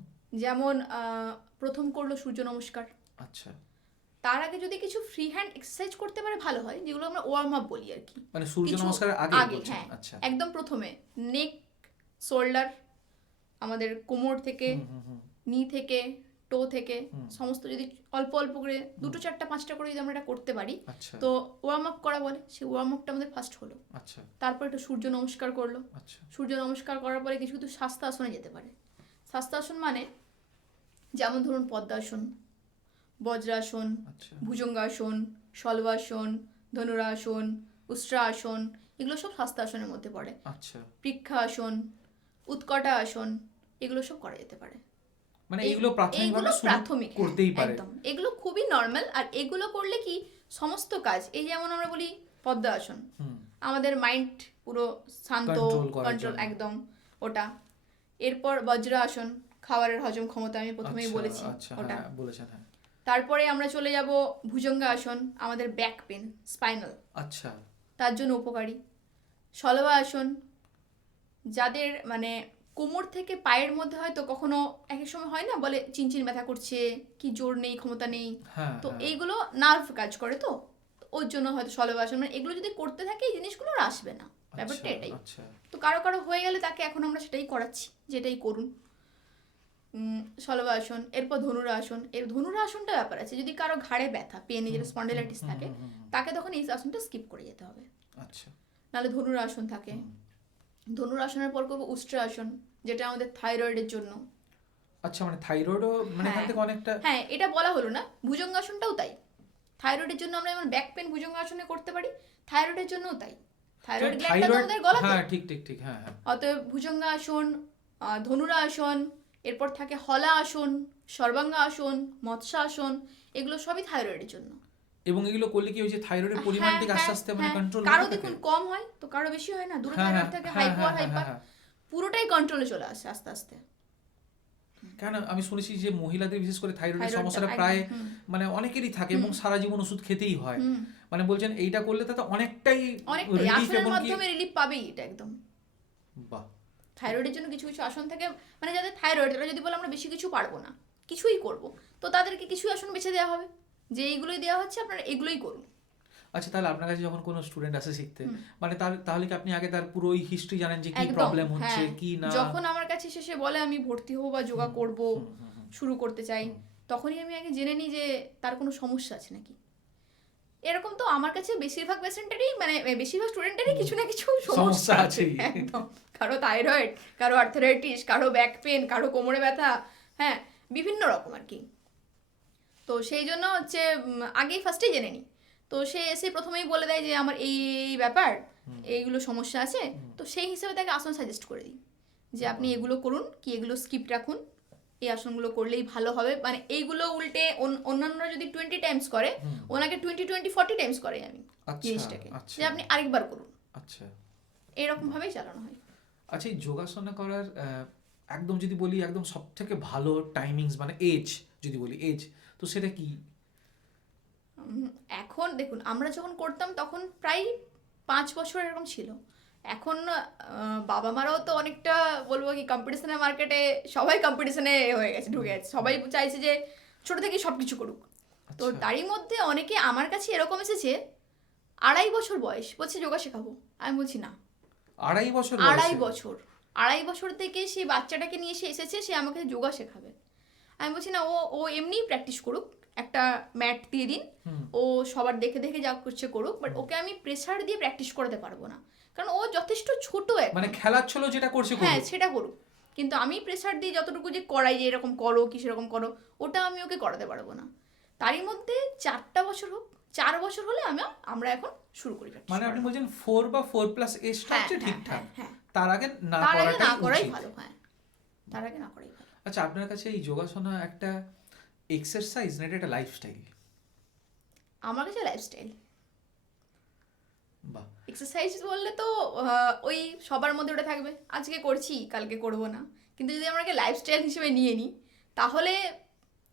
যেমন প্রথম করলো সূর্য নমস্কার, আচ্ছা, তার আগে যদি কিছু ফ্রি হ্যান্ড এক্সারসাইজ করতে পারে ভালো হয়, যেগুলো আমরা ওয়ার্ম আপ বলি আর কি। মানে সূর্য কিছু নমস্কারের আগে বলছেন? হ্যাঁ, আচ্ছা, একদম প্রথমে নেক, শোল্ডার, আমাদের কোমর থেকে, নি থেকে, টো থেকে সমস্ত যদি অল্প অল্প করে 2টো 4টা 5টা করে যদি আমরা এটা করতে পারি, আচ্ছা, তো ওয়ার্ম আপ করা বলে, সেই ওয়ার্ম আপটা আমাদের ফার্স্ট হলো। আচ্ছা, তারপর একটু সূর্য নমস্কার করলো, আচ্ছা, সূর্য নমস্কার করার পরে কিছু কিছু স্বাস্থ্যাসনে যেতে পারে। স্বাস্থ্যাসন মানে যেমন ধরুন পদ্মাসন, বজ্রাসন, আচ্ছা, ভুজঙ্গাসন, শলবাসন, ধনুরাসন, উষ্ট্রাসন, এগুলো সব স্বাস্থ্যাসনের মধ্যে পড়ে। আচ্ছা, বৃক্ষাসন, উৎকটা আসন, এগুলো সব করা যেতে পারে। মানে এইগুলো প্রাথমিকভাবে এগুলো শুরু প্রাথমিক, করতেই পারে। একদম এগুলো খুবই নর্মাল। আর এগুলো করলে কি সমস্ত কাজ, এই যেমন আমরা বলি পদ্মাসন, আমাদের মাইন্ড পুরো শান্ত, কন্ট্রোল একদম ওটা। এরপর বজ্রাসন, খাবারের হজম ক্ষমতা, আমি প্রথমেই আচ্ছা, বলেছি আচ্ছা, ওটা। হ্যাঁ বলেছেন, হ্যাঁ। তারপরে আমরা চলে যাব ভুজঙ্গাসন, আমাদের ব্যাক পেন, স্পাইনাল, আচ্ছা, তার জন্য উপকারী। শলভাসন, যাদের মানে কোমর থেকে পায়ের মধ্যে হয়তো কখনো এক এক সময় হয় না, বলে চিনচিন ব্যথা করছে, কি জোর নেই, ক্ষমতা নেই, হ্যাঁ, তো হ্যাঁ। এইগুলো নার্ভ কাজ করে, তো ওর জন্য হয়তো শলভাসন, মানে এগুলো যদি করতে থাকে এই জিনিসগুলো আর আসবে না, ব্যাপারটা আচ্ছা, এটাই। আচ্ছা, তো কারো কারো হয়ে গেলে তাকে এখন আমরা সেটাই করাচ্ছি, যেটাই করুন। শলভাসন, এরপর ধনুরাসন। এর ধনুরাসনটা ব্যাপার আছে, যদি কারো ঘাড়ে ব্যথা, পেন, যেটা স্পন্ডিলাইটিস থাকে, তাকে তখন এই আসনটা স্কিপ করে যেতে হবে, আচ্ছা, নাহলে ধনুরাসন থাকে। ধনুরাসনের পর করবো উষ্ট্রাসন, যেটা আমাদের থাইরয়েডের জন্য। আচ্ছা, মানে থাইরয়েডও মানে এখান হ্যাঁ, থেকে অনেকটা। হ্যাঁ এটা বলা হলো না, ভুজঙ্গাসনটাও তাই। থাইরয়েডের জন্য আমরা যেমন ব্যাক পেন ভুজঙ্গাসনে করতে পারি, থাইরয়েডের জন্যও তাই। থাইরয়েড গ্ল্যান্ডটা তো আমাদের গলাতে, হ্যাঁ, ঠিক, ঠিক, ঠিক, হ্যাঁ, হ্যাঁ। অতএব ভুজঙ্গাসন, ধনুরাসন, এরপর থাকে হলা আসন, সর্বাঙ্গ আসন, মৎস্য আসন, এগুলো সবই থাইরয়েডের জন্য। এবং এগুলো করলে কি ওই যে থাইরয়েডের হ্যাঁ, পরিমাণটা আস্তে হ্যাঁ, আস্তে মানে হ্যাঁ। কন্ট্রোল কারো হতে থাকে? দেখুন কম হয় তো কারো বেশি হয় না, দুটো হ্যাঁ থাইরয়েড হ্যাঁ থাকে, হ্যাঁ হাইপো আর হ্যাঁ হ্যাঁ হাইপার, হ্যাঁ। পুরোটাই কন্ট্রোলে চলে আসে আস্তে আস্তে। কেন আমি শুনেছি যে মহিলাদের বিশেষ করে থাইরয়েডের থাইরয়েডটা সমস্যাটা একদম, প্রায় হুম, মানে অনেকেরই থাকে এবং হুম, সারা জীবন ওষুধ খেতেই হয়। হুম, মানে বলছেন এইটা করলে তাতে অনেকটাই অনেকটাই রিলিফ আসনের এবং কি মাধ্যমে রিলিফ পাবেই এটা একদম। বাহ। থাইরয়েডের জন্য কিছু কিছু আসন থাকে, মানে যাদের থাইরয়েড তারা যদি বলে আমরা বেশি কিছু পারবো না, কিছুই করব, তো তাদেরকে কিছু আসন বেছে দেওয়া হবে যে এইগুলোই দেওয়া হচ্ছে, আপনারা এগুলোই করুন। আচ্ছা, তাহলে আপনার কাছে যখন কোনো স্টুডেন্ট আসে শিখতে, হুম। মানে তাহলে কি আপনি আগে তার পুরো ওই হিস্ট্রি জানেন যে কি একদম, প্রবলেম হচ্ছে হ্যাঁ। কি না? যখন আমার কাছে এসে বলে আমি ভর্তি হবো বা যোগা করব, শুরু করতে চাই, তখনই আমি আগে জেনে নিই যে তার কোনো সমস্যা আছে নাকি। এরকম তো আমার কাছে বেশিরভাগ পেশেন্টেরই, মানে বেশিরভাগ স্টুডেন্টেরই কিছু না কিছু সমস্যা সমস্যা আছে আছেই। একদম। কারো থাইরয়েড, কারো আর্থারাইটিস, কারো ব্যাক পেন, কারো কোমরে ব্যথা, হ্যাঁ, বিভিন্ন রকম আর কি। তো সেই জন্য হচ্ছে আগেই ফার্স্টেই জেনে নিই। তো সে এসে প্রথমেই বলে দেয় যে আমার এই এই ব্যাপার, এইগুলো সমস্যা আছে, তো সেই হিসেবে তাকে আসন সাজেস্ট করে দিই যে আপনি এগুলো করুন, কি এগুলো স্কিপ রাখুন, এই আসনগুলো করলেই ভালো হবে। মানে এইগুলো উল্টে অন্যান্যরা যদি 20 টাইমস করে, ওনাকে 20-40 টাইমস করে আমি আচ্ছা জিনিসটাকে, আচ্ছা যে আপনি আরেকবার করুন, আচ্ছা এরকম ভাবেই চালানো হয়। আচ্ছা, এই যোগাসনা করার একদম যদি বলি একদম সব থেকে ভালো টাইমিংস মানে এজ, যদি বলি এজ, তো সেটা কি? এখন দেখুন আমরা যখন করতাম তখন প্রায় 5 বছর এরকম ছিল। এখন বাবা মারাও তো অনেকটা বলবো কি কম্পিটিশনের মার্কেটে, সবাই কম্পিটিশনে হয়ে গেছে, ঢুকে গেছে, সবাই চাইছে যে ছোট থেকে সব কিছু করুক। তো আচ্ছা। তারই মধ্যে অনেকে আমার কাছে এরকম এসেছে 2.5 বছর বয়স, বলছে যোগা শেখাবো। আমি বলছি না, 2.5 বছর 2.5 বয়সে? বছর, 2.5 বছর থেকে সেই বাচ্চাটাকে নিয়ে সে এসেছে, সে আমাকে যোগা শেখাবে। আমি বলছি না, ও ও এমনিই প্র্যাকটিস করুক, একটা ম্যাট দিয়ে দিন, ও সবার দেখে দেখে যা করছে করুক, বাট ওকে আমি প্রেসার দিয়ে প্র্যাকটিস করাতে পারবো না, কারণ ও যথেষ্ট ছোট এখন। মানে খেলার ছলে যেটা করছে হ্যাঁ, করুক। সেটা করুক, কিন্তু আমি প্রেসার দিয়ে যতটুকু যে করাই যে এরকম করো কি সেরকম করো, ওটা আমি ওকে করাতে পারবো না। তারই মধ্যে 4টা বছর হোক, 4 বছর হলে আমরা এখন শুরু করি practice মানে আপনি করা। বলছেন 4 বা 4+ এজটা হ্যাঁ, হচ্ছে হ্যাঁ, ঠিকঠাক, হ্যাঁ, হ্যাঁ। তার আগে না তার আগে না করাটাই করাই উচিত। ভালো, হ্যাঁ, তার আগে না করাই ভালো। আচ্ছা, আপনার কাছে এই যোগাসনা একটা এক্সারসাইজ না এটা একটা লাইফস্টাইল? আমার কাছে লাইফস্টাইল। বাহ। এক্সারসাইজ বললে তো ওই সবার মধ্যে ওটা থাকবে, আজকে করছি কালকে করব না, কিন্তু যদি আমরা লাইফস্টাইল হিসেবে নিয়ে নিই তাহলে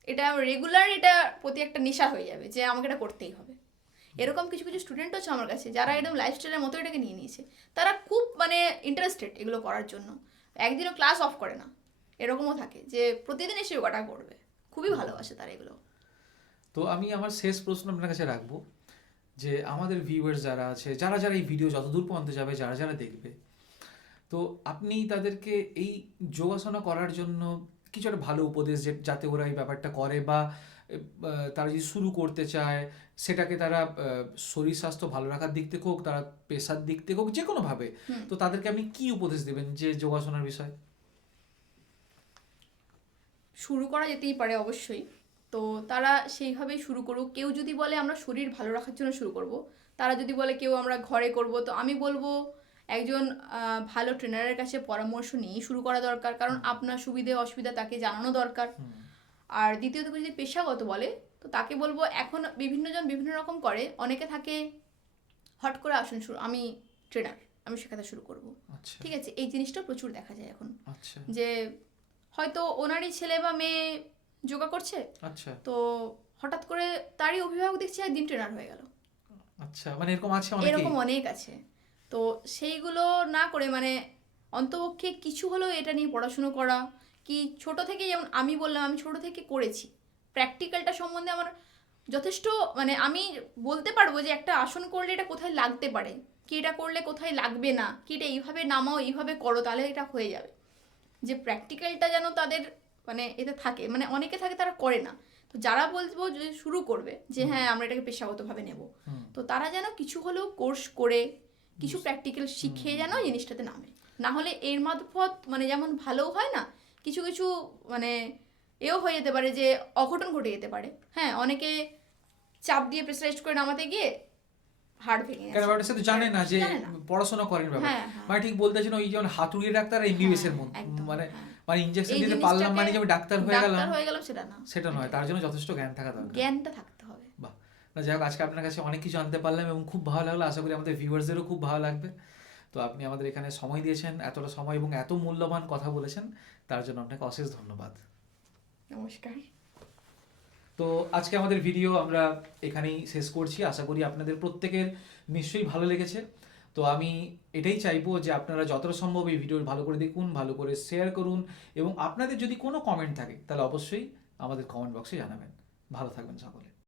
এটা রেগুলার, এটা প্রতি একটা নেশা হয়ে যাবে যে আমাকে এটা করতেই হবে। এরকম কিছু কিছু স্টুডেন্ট আছে আমার কাছে যারা একদম লাইফস্টাইলের মতো এটাকে নিয়ে নিয়েছে, তারা খুব মানে ইন্টারেস্টেড এগুলো করার জন্য, একদিনও ক্লাস অফ করে না, এরকমও থাকে যে প্রতিদিন এসে যোগাটা করবে, খুবই ভালোবাসে তারা এগুলো। তো আমি আমার শেষ প্রশ্ন আপনার কাছে রাখবো যে আমাদের ভিউয়ার্স যারা আছে, যারা যারা এই ভিডিও যতদূর পর্যন্ত যাবে, যারা যারা দেখবে, তো আপনি তাদেরকে এই যোগাসনা করার জন্য কিছু একটা ভালো উপদেশ যাতে ওরা এই ব্যাপারটা করে, বা তারা যদি শুরু করতে চায় সেটাকে তারা শরীর স্বাস্থ্য ভালো রাখার দিক থেকে হোক, তারা পেশার দিক থেকে হোক, যে কোনোভাবে, তো তাদেরকে আপনি কি উপদেশ দেবেন যে যোগাসনার বিষয়? শুরু করা যেতেই পারে অবশ্যই, তো তারা সেইভাবেই শুরু করুক। কেউ যদি বলে আমরা শরীর ভালো রাখার জন্য শুরু করব, তারা যদি বলে কেউ আমরা ঘরে করব, তো আমি বলবো একজন ভালো ট্রেনারের কাছে পরামর্শ নিয়েই শুরু করা দরকার, কারণ আপনার সুবিধে অসুবিধা তাকে জানানো দরকার। আর দ্বিতীয়ত যদি পেশাগত বলে, তো তাকে বলবো এখন বিভিন্নজন বিভিন্ন রকম করে, অনেকে থাকে হট করে আসুন শুরু, আমি ট্রেনার, আমি শেখাতে শুরু করব, আচ্ছা ঠিক আছে, এই জিনিসটা প্রচুর দেখা যায় এখন, আচ্ছা যে হয়তো ওনারই ছেলে বা মেয়ে যোগা করছে, আচ্ছা তো হঠাৎ করে তারই অভিভাবক দেখছে একদিন ট্রেনার হয়ে গেল, আচ্ছা, মানে এরকম আছে অনেকেই। এরকম অনেক আছে। তো সেইগুলো না করে মানে অন্তপক্ষে কিছু হলেও এটা নিয়ে পড়াশুনো করা, কি ছোট থেকে, যেমন আমি বললাম আমি ছোট থেকে করেছি, প্র্যাকটিক্যালটা সম্বন্ধে আমার যথেষ্ট, মানে আমি বলতে পারবো যে একটা আসন করলে এটা কোথায় লাগতে পারে, কি এটা করলে কোথায় লাগবে না, কি এটা এইভাবে নামাও এইভাবে করো তাহলে এটা হয়ে যাবে, যে প্র্যাকটিক্যালটা যেন তাদের মানে এতে থাকে, মানে অনেকে থাকে তারা করে না। তো যারা বলবো যে শুরু করবে যে হ্যাঁ আমরা এটাকে পেশাগতভাবে নেব, তো তারা যেন কিছু হলেও কোর্স করে কিছু প্র্যাকটিক্যাল শিখে যেন জিনিসটাতে নামে, না হলে এর মারফত মানে যেমন ভালো হয় না, কিছু কিছু মানে এও হয়ে যেতে পারে যে অঘটন ঘটে যেতে পারে। হ্যাঁ, অনেকে চাপ দিয়ে প্রেসারাইজ করে নামাতে গিয়ে হাড় ভেঙে কেন গেছে, ব্যাপারটা সে তো জানে না যে জানে না। পড়াশোনা করেন ব্যাপার। হ্যাঁ, হ্যাঁ। মানে ঠিক বলতে চান ওই যেমন হাতুড়ি ডাক্তার এমবিবিএস এর হ্যাঁ, মধ্যে, একদম, মানে হ্যাঁ। মানে ইনজেকশন এই দিতে পারলাম মানে যে আমি ডাক্তার হয়ে গেলাম, ডাক্তার হয়ে গেলাম সেটা না, সেটা নয়, তার জন্য যথেষ্ট জ্ঞান থাকা দরকার। জ্ঞানটা থাকতে হবে। বাহ, না যাই হোক, আজকে আপনার কাছে অনেক কিছু জানতে পারলাম এবং খুব ভালো লাগলো, আশা করি আমাদের ভিউয়ার্সদেরও খুব ভালো লাগবে। তো আপনি আমাদের এখানে সময় দিয়েছেন, এতটা সময় এবং এত মূল্যবান কথা বলেছেন, তার জন্য আপনাকে অশেষ ধন্যবাদ। নমস্কার। তো আজকে আমাদের ভিডিও আমরা এখানেই শেষ করছি, আশা করি আপনাদের প্রত্যেকের নিশ্চয়ই ভালো লেগেছে। তো আমি এটাই চাইবো যে আপনারা যতটা সম্ভব এই ভিডিও ভালো করে দেখুন, ভালো করে শেয়ার করুন, এবং আপনাদের যদি কোনো কমেন্ট থাকে তাহলে অবশ্যই আমাদের কমেন্ট বক্সে জানাবেন। ভালো থাকবেন সকলে।